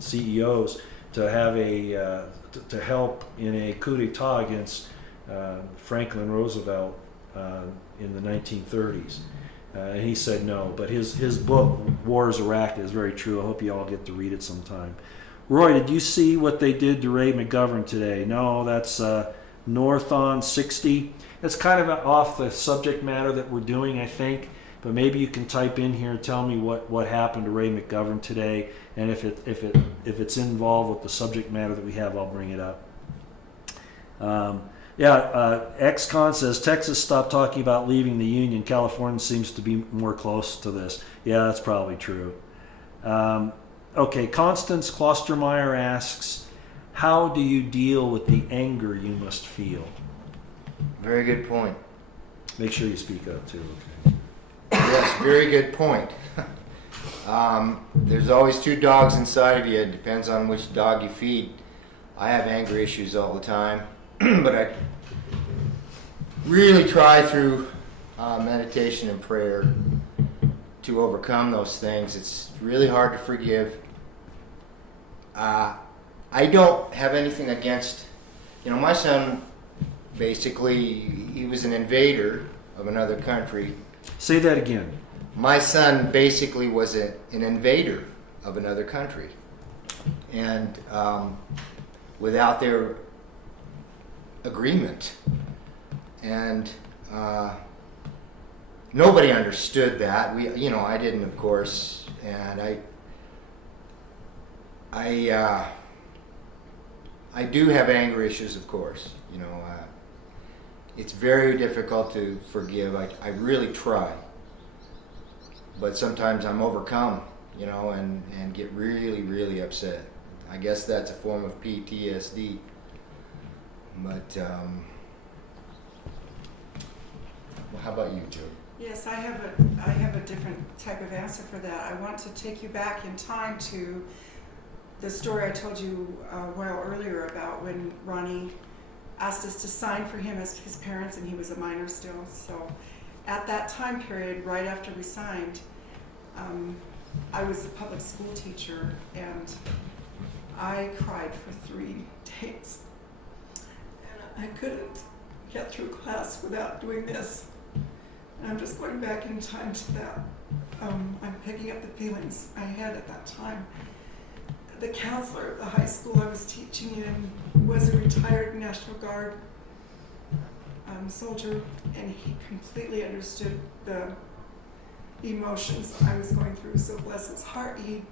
CEOs to have to help in a coup d'etat against Franklin Roosevelt in the 1930s. And he said no, but his book, War is a Racket, is very true. I hope you all get to read it sometime. Roy, did you see what they did to Ray McGovern today? No, that's North on 60. It's kind of off the subject matter that we're doing, I think, but maybe you can type in here and tell me what happened to Ray McGovern today, and if it's involved with the subject matter that we have, I'll bring it up. Yeah, ex-con says Texas stopped talking about leaving the Union. California seems to be more close to this. Yeah, that's probably true. Okay, Constance Klostermeyer asks, how do you deal with the anger you must feel? Very good point. Make sure you speak up too. Okay. Yes, very good point. There's always two dogs inside of you. It depends on which dog you feed. I have anger issues all the time, but I really try through meditation and prayer to overcome those things. It's really hard to forgive. I don't have anything against, my son, basically, he was an invader of another country. Say that again. My son basically was an invader of another country. And without their agreement. And nobody understood that. I didn't, of course. And I do have anger issues, of course. It's very difficult to forgive. I really try. But sometimes I'm overcome, and get really, really upset. I guess that's a form of PTSD. But, well, how about you, Joe? Yes, I have a different type of answer for that. I want to take you back in time to the story I told you a while earlier about when Ronnie asked us to sign for him as his parents, and he was a minor still. So at that time period, right after we signed, I was a public school teacher, and I cried for 3 days. And I couldn't get through class without doing this. And I'm just going back in time to that. I'm picking up the feelings I had at that time. The counselor at the high school I was teaching in was a retired National Guard soldier, and he completely understood the emotions I was going through. So bless his heart, he'd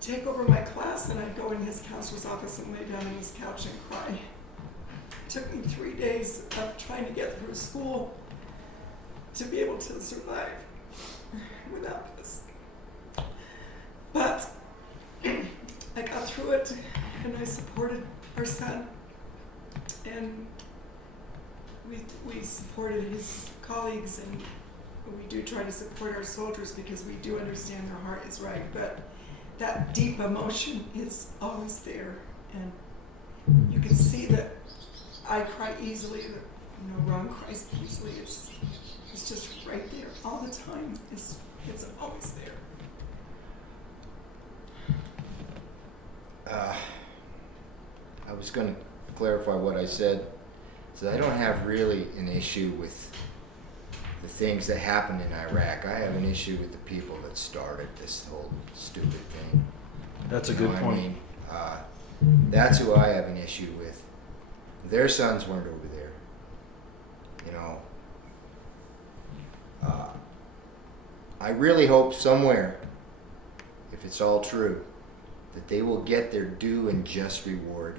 take over my class, and I'd go in his counselor's office and lay down on his couch and cry. It took me 3 days of trying to get through school to be able to survive without this. But I got through it, and I supported our son, and we supported his colleagues, and we do try to support our soldiers because we do understand their heart is right, but that deep emotion is always there, and you can see that I cry easily, that Ron cries easily. It's just right there all the time. It's always there. I was going to clarify what I said. So I don't have really an issue with the things that happened in Iraq. I have an issue with the people that started this whole stupid thing. That's a good point. I mean, that's who I have an issue with. Their sons weren't over there. I really hope somewhere, if it's all true, that they will get their due and just reward,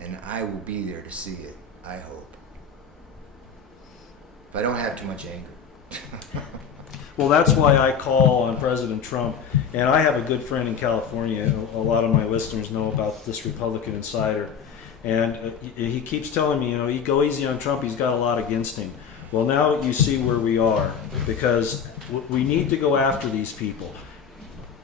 and I will be there to see it. I hope. If I don't have too much anger. Well, that's why I call on President Trump, and I have a good friend in California. A lot of my listeners know about this Republican insider, and he keeps telling me, you go easy on Trump, he's got a lot against him. Well, now you see where we are, because we need to go after these people.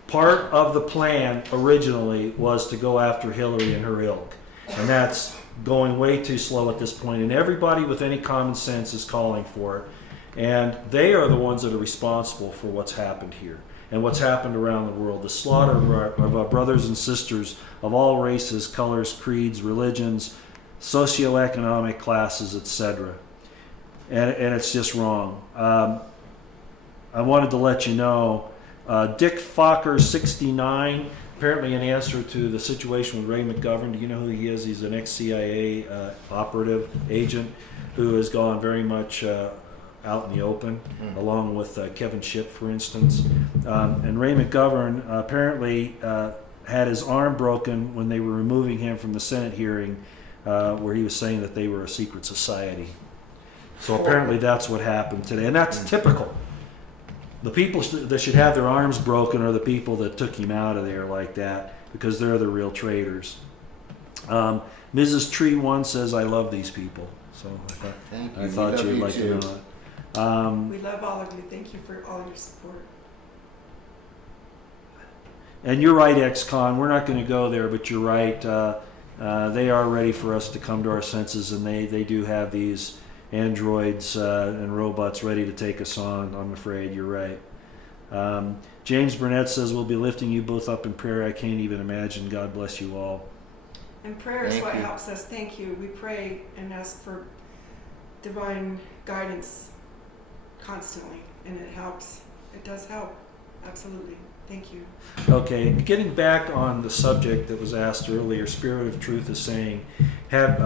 Part of the plan originally was to go after Hillary and her ilk, and that's going way too slow at this point, and everybody with any common sense is calling for it. And they are the ones that are responsible for what's happened here and what's happened around the world. The slaughter of our brothers and sisters of all races, colors, creeds, religions, socioeconomic classes, etc. And it's just wrong. I wanted to let you know, Dick Fokker, 69, apparently in answer to the situation with Ray McGovern. Do you know who he is? He's an ex-CIA operative agent who has gone very much out in the open, along with Kevin Shipp, for instance. And Ray McGovern apparently had his arm broken when they were removing him from the Senate hearing where he was saying that they were a secret society. So apparently that's what happened today, and that's typical. The people that should have their arms broken are the people that took him out of there like that, because they're the real traitors. Mrs. Tree One says, "I love these people." So Thank you. I thought We love you'd you like too. to know that. We love all of you. Thank you for all your support. And you're right, ex-con. We're not going to go there, but you're right. They are ready for us to come to our senses, and they do have these androids and robots ready to take us on. I'm afraid you're right. James Burnett says, "We'll be lifting you both up in prayer. I can't even imagine. God bless you all." And prayer is Thank what you. helps us. Thank you. We pray and ask for divine guidance constantly, and it helps. It does help. Absolutely. Thank you. Okay, getting back on the subject that was asked earlier, Spirit of Truth is saying,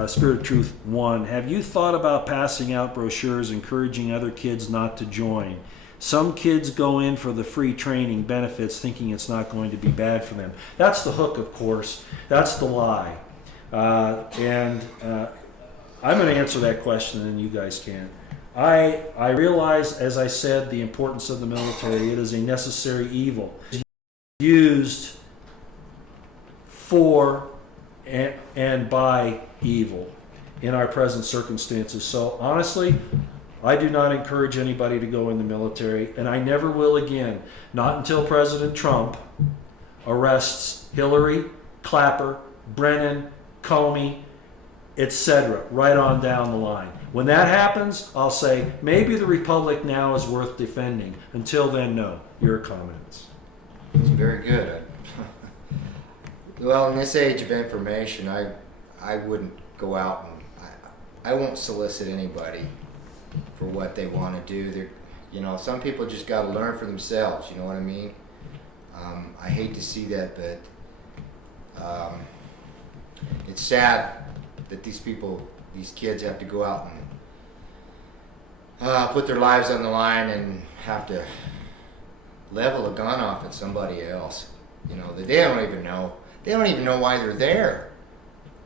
Spirit of Truth 1, have you thought about passing out brochures encouraging other kids not to join? Some kids go in for the free training benefits thinking it's not going to be bad for them. That's the hook, of course. That's the lie. I'm going to answer that question, and you guys can. I realize, as I said, the importance of the military. It is a necessary evil. It's used for and by evil in our present circumstances. So honestly, I do not encourage anybody to go in the military, and I never will again. Not until President Trump arrests Hillary, Clapper, Brennan, Comey, etc., right on down the line. When that happens, I'll say, maybe the Republic now is worth defending. Until then, no. Your comments. It's very good. Well, in this age of information, I wouldn't go out and I won't solicit anybody for what they want to do. Some people just got to learn for themselves. You know what I mean? I hate to see that, but it's sad that these kids have to go out and put their lives on the line and have to level a gun off at somebody else. They don't even know. They don't even know why they're there.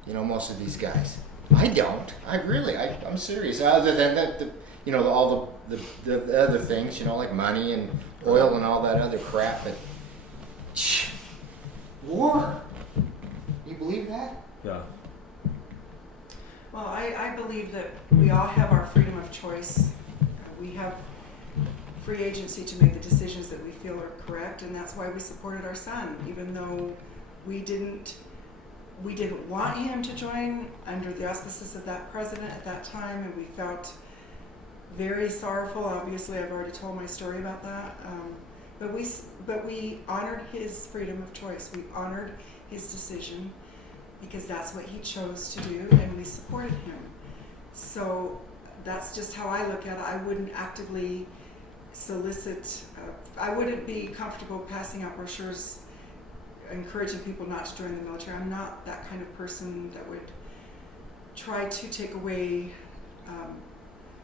Most of these guys. I don't. I'm serious. Other than all the other things, like money and oil and all that other crap. But war. You believe that? Yeah. Well, I believe that we all have our freedom of choice. We have free agency to make the decisions that we feel are correct, and that's why we supported our son, even though we didn't want him to join under the auspices of that president at that time, and we felt very sorrowful. Obviously, I've already told my story about that, but we honored his freedom of choice. We honored his decision because that's what he chose to do, and we supported him. So that's just how I look at it. I wouldn't actively solicit, I wouldn't be comfortable passing out brochures encouraging people not to join the military. I'm not that kind of person that would try to take away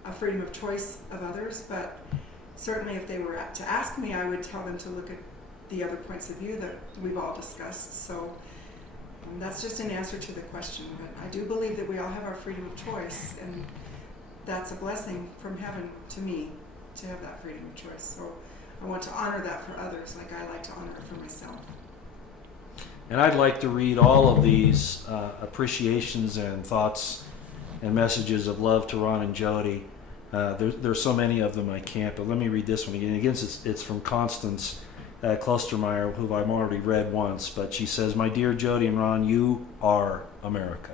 a freedom of choice of others, but certainly if they were to ask me, I would tell them to look at the other points of view that we've all discussed. So that's just an answer to the question, but I do believe that we all have our freedom of choice, and that's a blessing from heaven to me to have that freedom of choice. So I want to honor that for others like I like to honor it for myself. And I'd like to read all of these appreciations and thoughts and messages of love to Ron and Jody. There's so many of them I can't, but let me read this one again. Again, it's from Constance Klostermeyer, who I've already read once, but she says, "My dear Jody and Ron, you are America."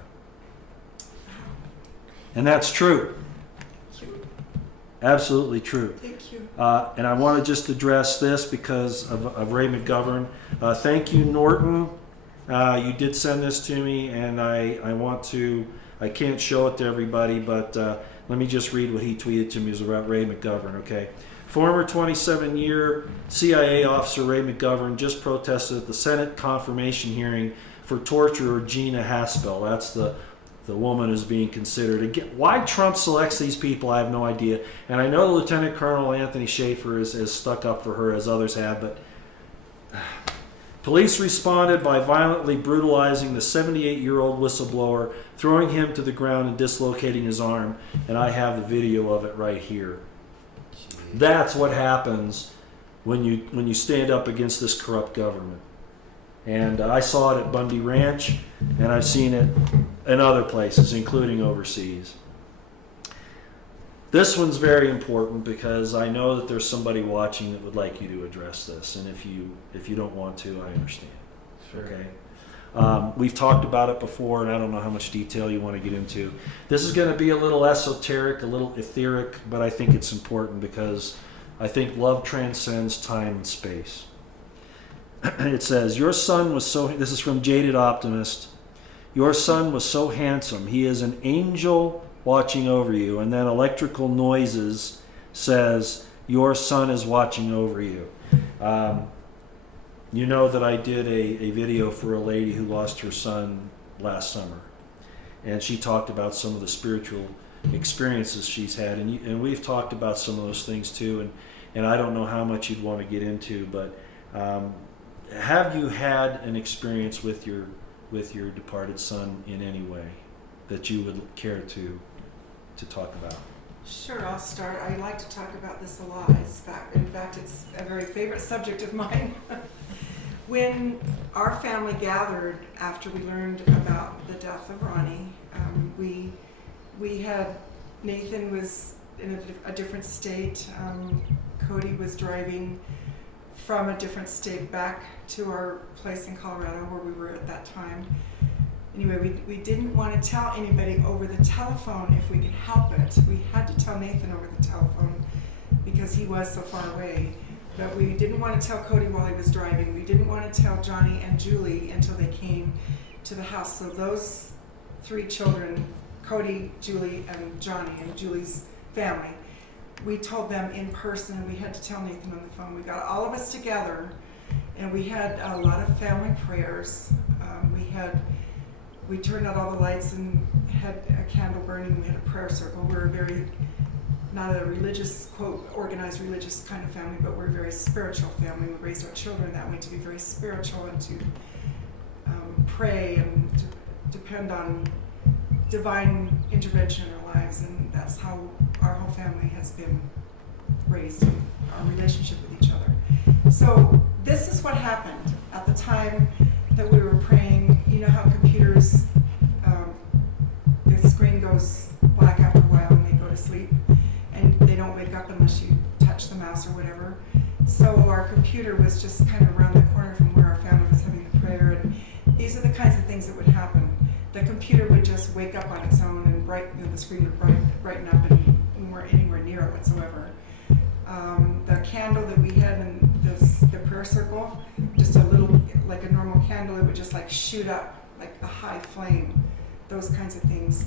And that's true. Absolutely true. Thank you. And I want to just address this because of Ray McGovern. Thank you, Norton. You did send this to me, and I can't show it to everybody, but let me just read what he tweeted to me. It was about Ray McGovern, okay? Former 27-year CIA officer Ray McGovern just protested at the Senate confirmation hearing for torturer Gina Haspel. That's the woman who's being considered. Again, why Trump selects these people, I have no idea. And I know Lieutenant Colonel Anthony Schaefer has stuck up for her, as others have, but Police responded by violently brutalizing the 78-year-old whistleblower, throwing him to the ground and dislocating his arm, and I have the video of it right here. That's what happens when you stand up against this corrupt government. And I saw it at Bundy Ranch, and I've seen it in other places, including overseas. This one's very important because I know that there's somebody watching that would like you to address this, and if you don't want to, I understand. Sure. Okay. We've talked about it before, and I don't know how much detail you want to get into. This is going to be a little esoteric, a little etheric, but I think it's important because I think love transcends time and space. It says, your son was so, this is from Jaded Optimist, your son was so handsome. He is an angel watching over you. And then Electrical Noises says, your son is watching over you. You know that I did a video for a lady who lost her son last summer. And she talked about some of the spiritual experiences she's had. And we've talked about some of those things too. And I don't know how much you'd want to get into, but have you had an experience with your departed son in any way that you would care to talk about? Sure, I'll start. I like to talk about this a lot. In fact, it's a very favorite subject of mine. When our family gathered after we learned about the death of Ronnie, we had, Nathan was in a different state. Cody was driving from a different state back to our place in Colorado where we were at that time. Anyway, we didn't want to tell anybody over the telephone if we could help it. We had to tell Nathan over the telephone because he was so far away. But we didn't want to tell Cody while he was driving. We didn't want to tell Johnny and Julie until they came to the house. So those three children, Cody, Julie, and Johnny, and Julie's family, we told them in person, and we had to tell Nathan on the phone. We got all of us together, and we had a lot of family prayers. We turned out all the lights and had a candle burning. We had a prayer circle. We're very, not a religious, quote, organized religious kind of family, but we're a very spiritual family. We raised our children that way to be very spiritual and to pray and to depend on divine intervention in our lives. And that's how our whole family has been raised, our relationship with each other. So this is what happened at the time that we were praying. You know how computers, the screen goes black after a while and they go to sleep, and they don't wake up unless you touch the mouse or whatever. So our computer was just kind of around the corner from where our family was having the prayer, and these are the kinds of things that would happen. The computer would just wake up on its own, and the screen would brighten up, and we weren't anywhere near it whatsoever. The candle that we had in the prayer circle, just a little, like a normal candle, it would just like shoot up like a high flame, those kinds of things.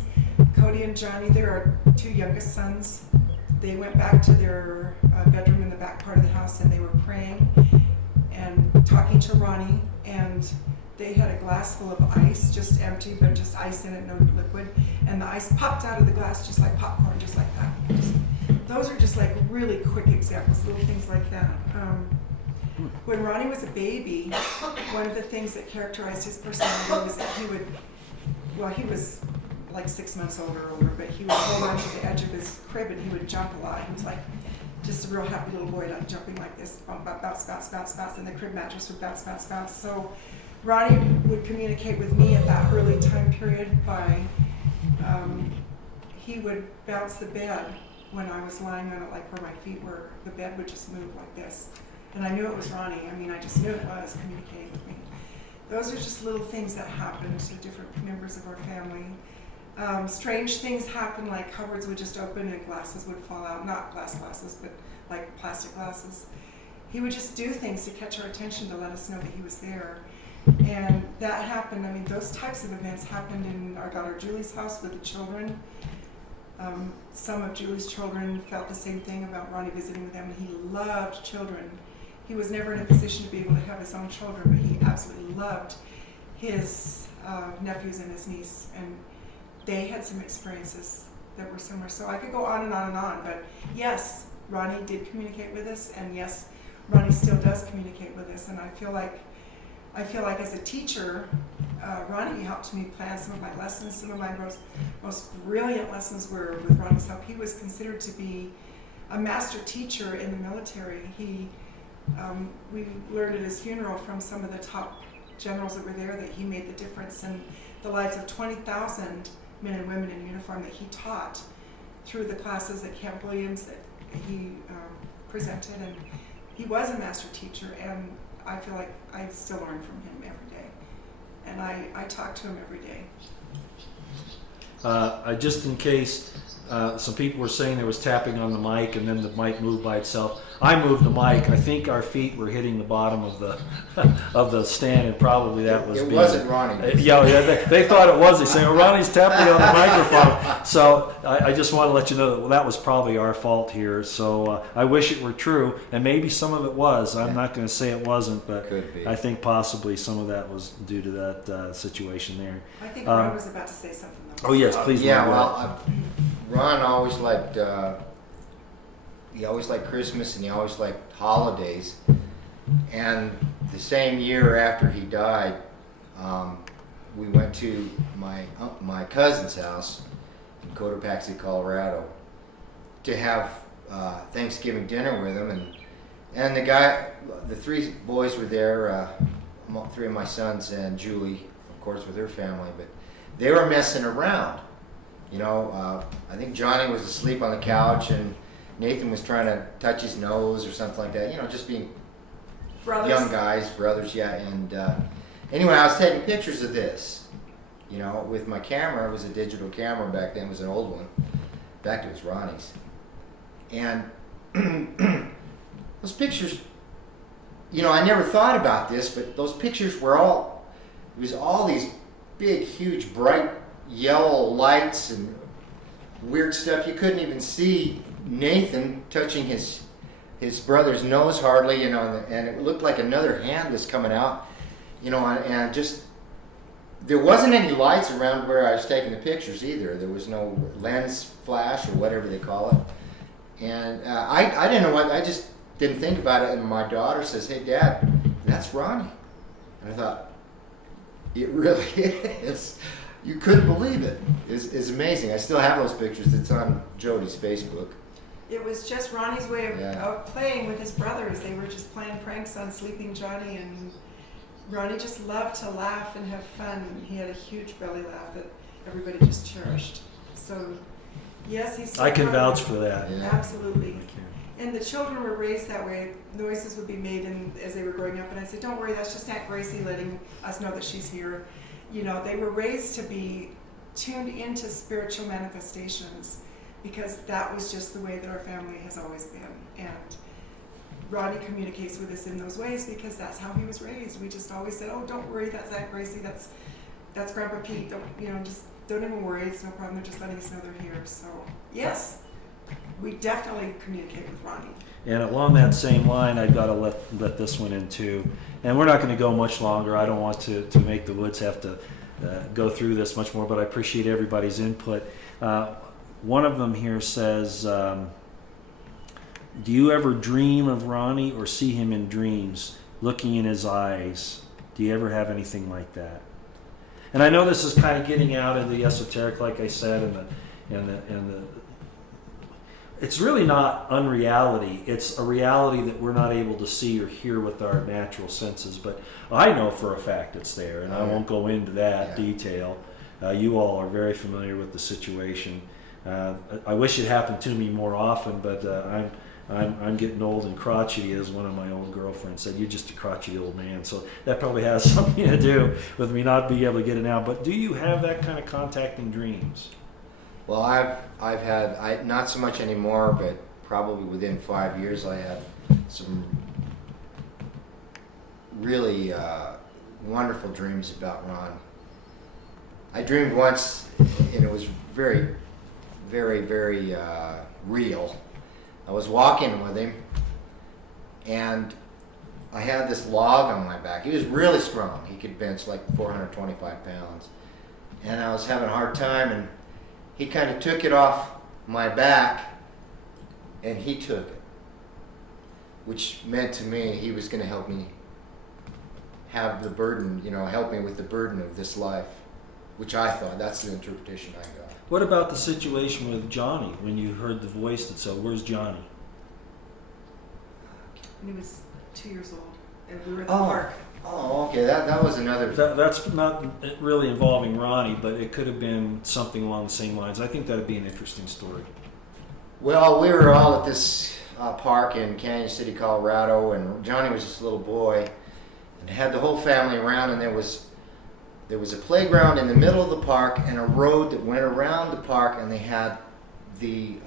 Cody and Johnny, they're our two youngest sons. They went back to their bedroom in the back part of the house, and they were praying and talking to Ronnie, and they had a glass full of ice, just empty, but just ice in it, no liquid, and the ice popped out of the glass just like popcorn, just like that. Those are just like really quick examples, little things like that. When Ronnie was a baby, one of the things that characterized his personality was that he was like 6 months old or older, but he would hold on to the edge of his crib and he would jump a lot. He was like just a real happy little boy, like jumping like this, bounce, bounce, bounce, bounce, and the crib mattress would bounce, bounce, bounce. So Ronnie would communicate with me at that early time period by, he would bounce the bed when I was lying on it, like where my feet were. The bed would just move like this. And I knew it was Ronnie. I mean, I just knew it was communicating with me. Those are just little things that happened to different members of our family. Strange things happen, like cupboards would just open and glasses would fall out. Not glass glasses, but like plastic glasses. He would just do things to catch our attention to let us know that he was there. And that happened, I mean, those types of events happened in our daughter Julie's house with the children. Some of Julie's children felt the same thing about Ronnie visiting with them, and he loved children. He was never in a position to be able to have his own children, but he absolutely loved his nephews and his niece, and they had some experiences that were similar. So I could go on and on and on, but yes, Ronnie did communicate with us, and yes, Ronnie still does communicate with us, and I feel like I feel like as a teacher, Ronnie helped me plan some of my lessons. Some of my most brilliant lessons were with Ronnie's help. He was considered to be a master teacher in the military. We learned at his funeral from some of the top generals that were there that he made the difference in the lives of 20,000 men and women in uniform that he taught through the classes at Camp Williams that he presented. And he was a master teacher, and I feel like I still learn from him every day. And I talk to him every day. Just in case some people were saying there was tapping on the mic and then the mic moved by itself. I moved the mic. I think our feet were hitting the bottom of the of the stand, and probably that was. It wasn't Ronnie. Yeah, they thought it was. They say, "Well, Ronnie's tapping on the microphone." So I just want to let you know that was probably our fault here. So I wish it were true, and maybe some of it was. I'm not going to say it wasn't, but Could be. I think possibly some of that was due to that situation there. I think Ron was about to say something, though. Oh yes, please. Yeah, Margaret. Ron always liked, he always liked Christmas and he always liked holidays. And the same year after he died, we went to my cousin's house in Cotopaxi, Colorado, to have Thanksgiving dinner with him. And the three boys were there, three of my sons and Julie, of course, with her family, but they were messing around. You know, I think Johnny was asleep on the couch and Nathan was trying to touch his nose or something like that. You know, just being Brothers. young guys, brothers, yeah. And anyway, I was taking pictures of this, you know, with my camera. It was a digital camera back then. It was an old one. Back to it was Ronnie's. And those pictures, you know, I never thought about this, but those pictures were it was all these big, huge, bright yellow lights and weird stuff. You couldn't even see Nathan touching his brother's nose hardly, you know, and it looked like another hand was coming out, you know, and just there wasn't any lights around where I was taking the pictures either. There was no lens flash or whatever they call it, and I didn't know what. I just didn't think about it. And my daughter says, "Hey, Dad, that's Ronnie," and I thought, it really is. You couldn't believe it. It's amazing. I still have those pictures. It's on Jody's Facebook. It was just Ronnie's way of, Yeah. of playing with his brothers. They were just playing pranks on sleeping Johnny, and Ronnie just loved to laugh and have fun. He had a huge belly laugh that everybody just cherished. So, yes, he's. I can vouch for that. Yeah. Absolutely. And the children were raised that way. Noises would be made as they were growing up, and I said, "Don't worry, that's just Aunt Gracie letting us know that she's here." You know, they were raised to be tuned into spiritual manifestations because that was just the way that our family has always been. And Ronnie communicates with us in those ways because that's how he was raised. We just always said, "Oh, don't worry, that's Aunt Gracie, that's Grandpa Pete. Don't even worry, it's no problem. They're just letting us know they're here." So yes, we definitely communicate with Ronnie. And along that same line, I've got to let this one in too. And we're not going to go much longer. I don't want to make the Woods have to go through this much more, but I appreciate everybody's input. One of them here says, do you ever dream of Ronnie or see him in dreams, looking in his eyes? Do you ever have anything like that? And I know this is kind of getting out of the esoteric, like I said, and the it's really not unreality. It's a reality that we're not able to see or hear with our natural senses. But I know for a fact it's there, and I won't go into that detail. You all are very familiar with the situation. I wish it happened to me more often, but I'm getting old and crotchety, as one of my old girlfriends said. You're just a crotchety old man. So that probably has something to do with me not being able to get it out. But do you have that kind of contacting dreams? Well, I've had, not so much anymore, but probably within 5 years I had some really wonderful dreams about Ron. I dreamed once, and it was very, very, very real. I was walking with him, and I had this log on my back. He was really strong. He could bench like 425 pounds. And I was having a hard time, and he kind of took it off my back, and he took it, which meant to me he was going to help have the burden, help me with the burden of this life, which I thought, that's the interpretation I got. What about the situation with Johnny when you heard the voice that said, "Where's Johnny?" And he was 2 years old, and we were at the park. Oh, okay, that was another. That's not really involving Ronnie, but it could have been something along the same lines. I think that would be an interesting story. Well, we were all at this park in Canyon City, Colorado, and Johnny was just a little boy, and had the whole family around, and there was a playground in the middle of the park and a road that went around the park, and they had the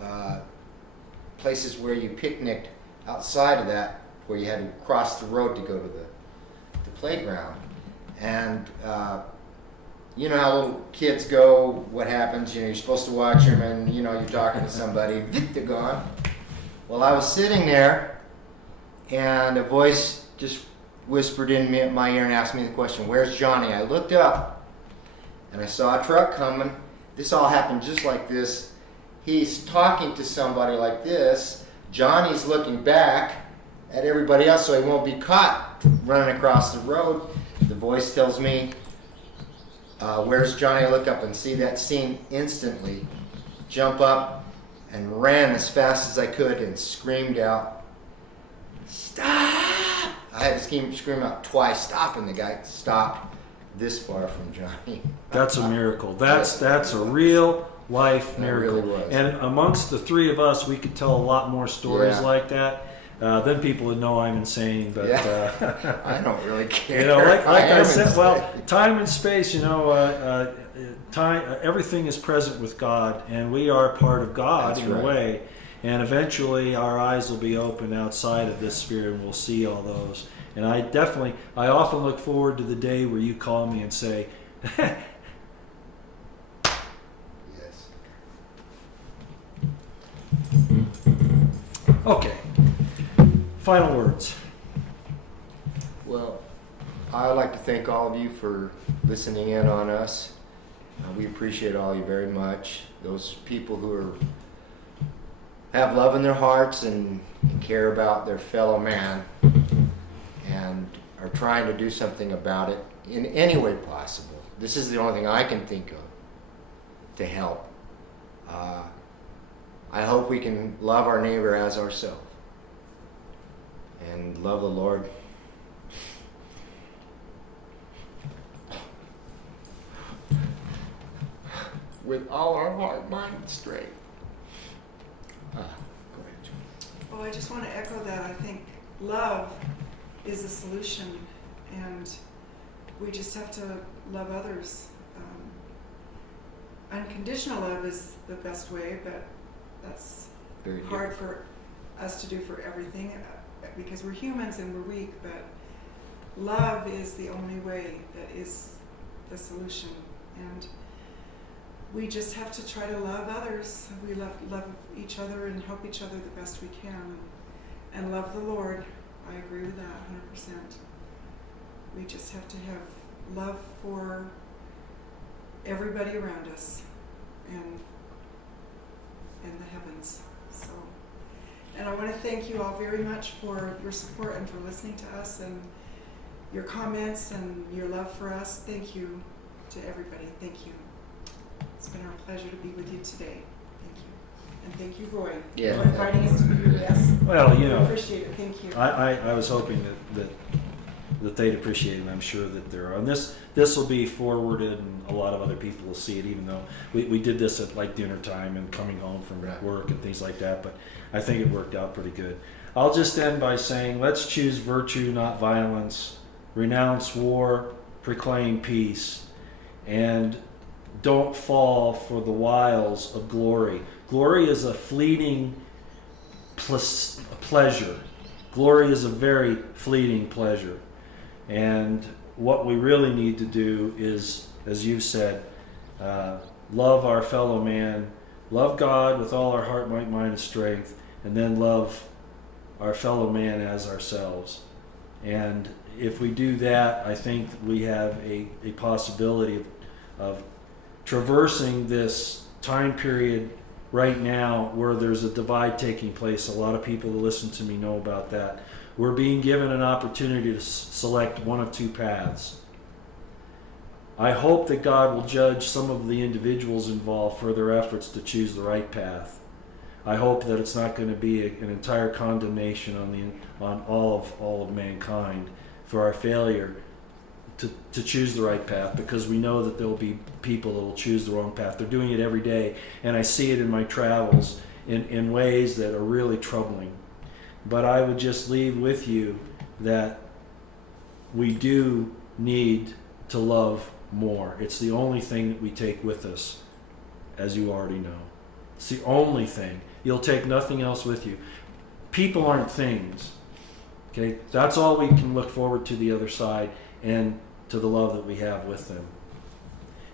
places where you picnicked outside of that, where you had to cross the road to go to the playground. And you know how little kids go, what happens, you're supposed to watch them, and you're talking to somebody, they're gone. Well, I was sitting there, and a voice just whispered in my ear and asked me the question, "Where's Johnny?" I looked up, and I saw a truck coming. This all happened just like this. He's talking to somebody like this. Johnny's looking back at everybody else so he won't be caught running across the road. The voice tells me, "Where's Johnny?" I look up and see that scene instantly. Jump up and ran as fast as I could and screamed out, "Stop!" I had to scream out twice, stop, and the guy stopped this far from Johnny. That's a miracle. That's a real life miracle. It really was. And amongst the three of us, we could tell a lot more stories like that. Then people would know I'm insane. But I don't really care. like I said, insane. well, time and space. Time. Everything is present with God, and we are part of God in a way. And eventually, our eyes will be open outside of this sphere, and we'll see all those. And I often look forward to the day where you call me and say, Yes. "Okay." Final words. Well, I'd like to thank all of you for listening in on us. We appreciate all of you very much. Those people who have love in their hearts and care about their fellow man and are trying to do something about it in any way possible. This is the only thing I can think of to help. I hope we can love our neighbor as ourselves and love the Lord with all our heart, mind, and strength. Go ahead, Jody. Well, I just want to echo that. I think love is a solution, and we just have to love others. Unconditional love is the best way, but that's Very hard for us to do for everything because we're humans and we're weak, but love is the only way that is the solution. And we just have to try to love others. We love each other and help each other the best we can, and love the Lord. I agree with that 100%. We just have to have love for everybody around us and in the heavens. So, and I want to thank you all very much for your support and for listening to us and your comments and your love for us. Thank you to everybody. Thank you. It's been our pleasure to be with you today. Thank you. And thank you, Roy, for inviting us to be your guest. Well, I appreciate it. Thank you. I was hoping that they'd appreciate it, and I'm sure that there are. And this will be forwarded, and a lot of other people will see it, even though we did this at like dinner time and coming home from work and things like that, but I think it worked out pretty good. I'll just end by saying, let's choose virtue, not violence, renounce war, proclaim peace, and don't fall for the wiles of glory. Glory is a fleeting pleasure. Glory is a very fleeting pleasure. And what we really need to do is, as you said, love our fellow man, love God with all our heart, might, mind, and strength, and then love our fellow man as ourselves. And if we do that, I think we have a possibility of traversing this time period right now where there's a divide taking place. A lot of people that listen to me know about that. We're being given an opportunity to select one of two paths. I hope that God will judge some of the individuals involved for their efforts to choose the right path. I hope that it's not going to be an entire condemnation on all of mankind for our failure to choose the right path, because we know that there will be people that will choose the wrong path. They're doing it every day, and I see it in my travels in ways that are really troubling. But I would just leave with you that we do need to love more. It's the only thing that we take with us, as you already know. It's the only thing. You'll take nothing else with you. People aren't things. Okay? That's all we can look forward to the other side, and to the love that we have with them.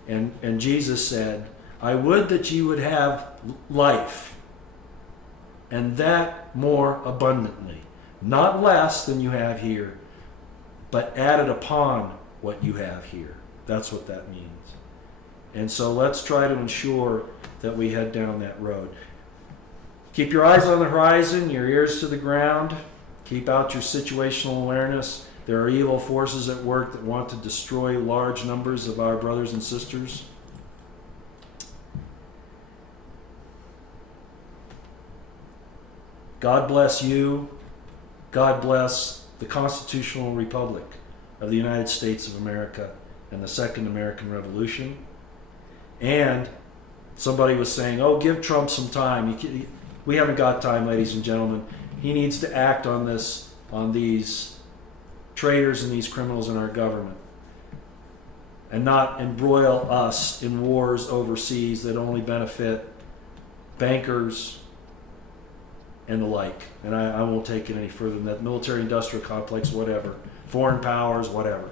And Jesus said, I would that you would have life, and that more abundantly. Not less than you have here, but added upon what you have here. That's what that means. And so let's try to ensure that we head down that road. Keep your eyes on the horizon, your ears to the ground. Keep out your situational awareness. There are evil forces at work that want to destroy large numbers of our brothers and sisters. God bless you. God bless the constitutional republic of the United States of America and the Second American Revolution. And somebody was saying, oh, give Trump some time. We haven't got time, ladies and gentlemen. He needs to act on these traitors and these criminals in our government, and not embroil us in wars overseas that only benefit bankers and the like. And I won't take it any further than that. Military-industrial complex, whatever. Foreign powers, whatever.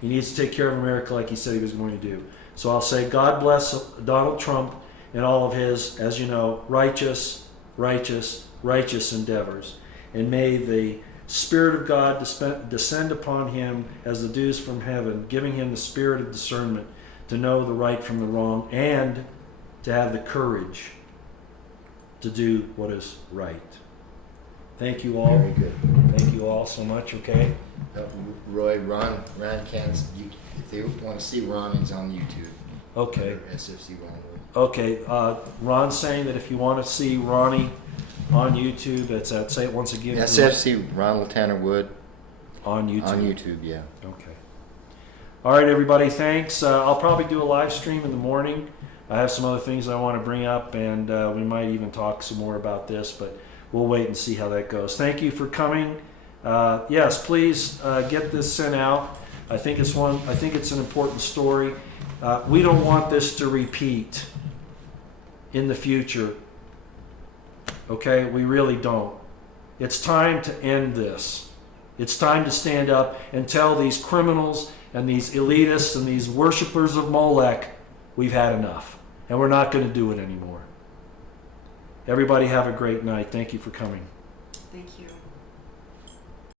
He needs to take care of America like he said he was going to do. So I'll say God bless Donald Trump and all of his, as you know, righteous endeavors. And may the Spirit of God descend upon him as the dews from heaven, giving him the spirit of discernment to know the right from the wrong, and to have the courage to do what is right. Thank you all. Very good. Thank you all so much, okay? Roy, Ron can't, if they want to see Ron, he's on YouTube. Okay. Under SFC Ronald Wood. Okay, Ron's saying that if you want to see Ronnie on YouTube, it's at, say it once again. SFC Ronald Tanner Wood. On YouTube. On YouTube, yeah. Okay. All right, everybody, thanks. I'll probably do a live stream in the morning. I have some other things I want to bring up, and we might even talk some more about this, but we'll wait and see how that goes. Thank you for coming. Yes, please get this sent out. I think it's an important story. We don't want this to repeat in the future. Okay, we really don't. It's time to end this. It's time to stand up and tell these criminals and these elitists and these worshipers of Molech, we've had enough. And we're not going to do it anymore. Everybody have a great night. Thank you for coming. Thank you.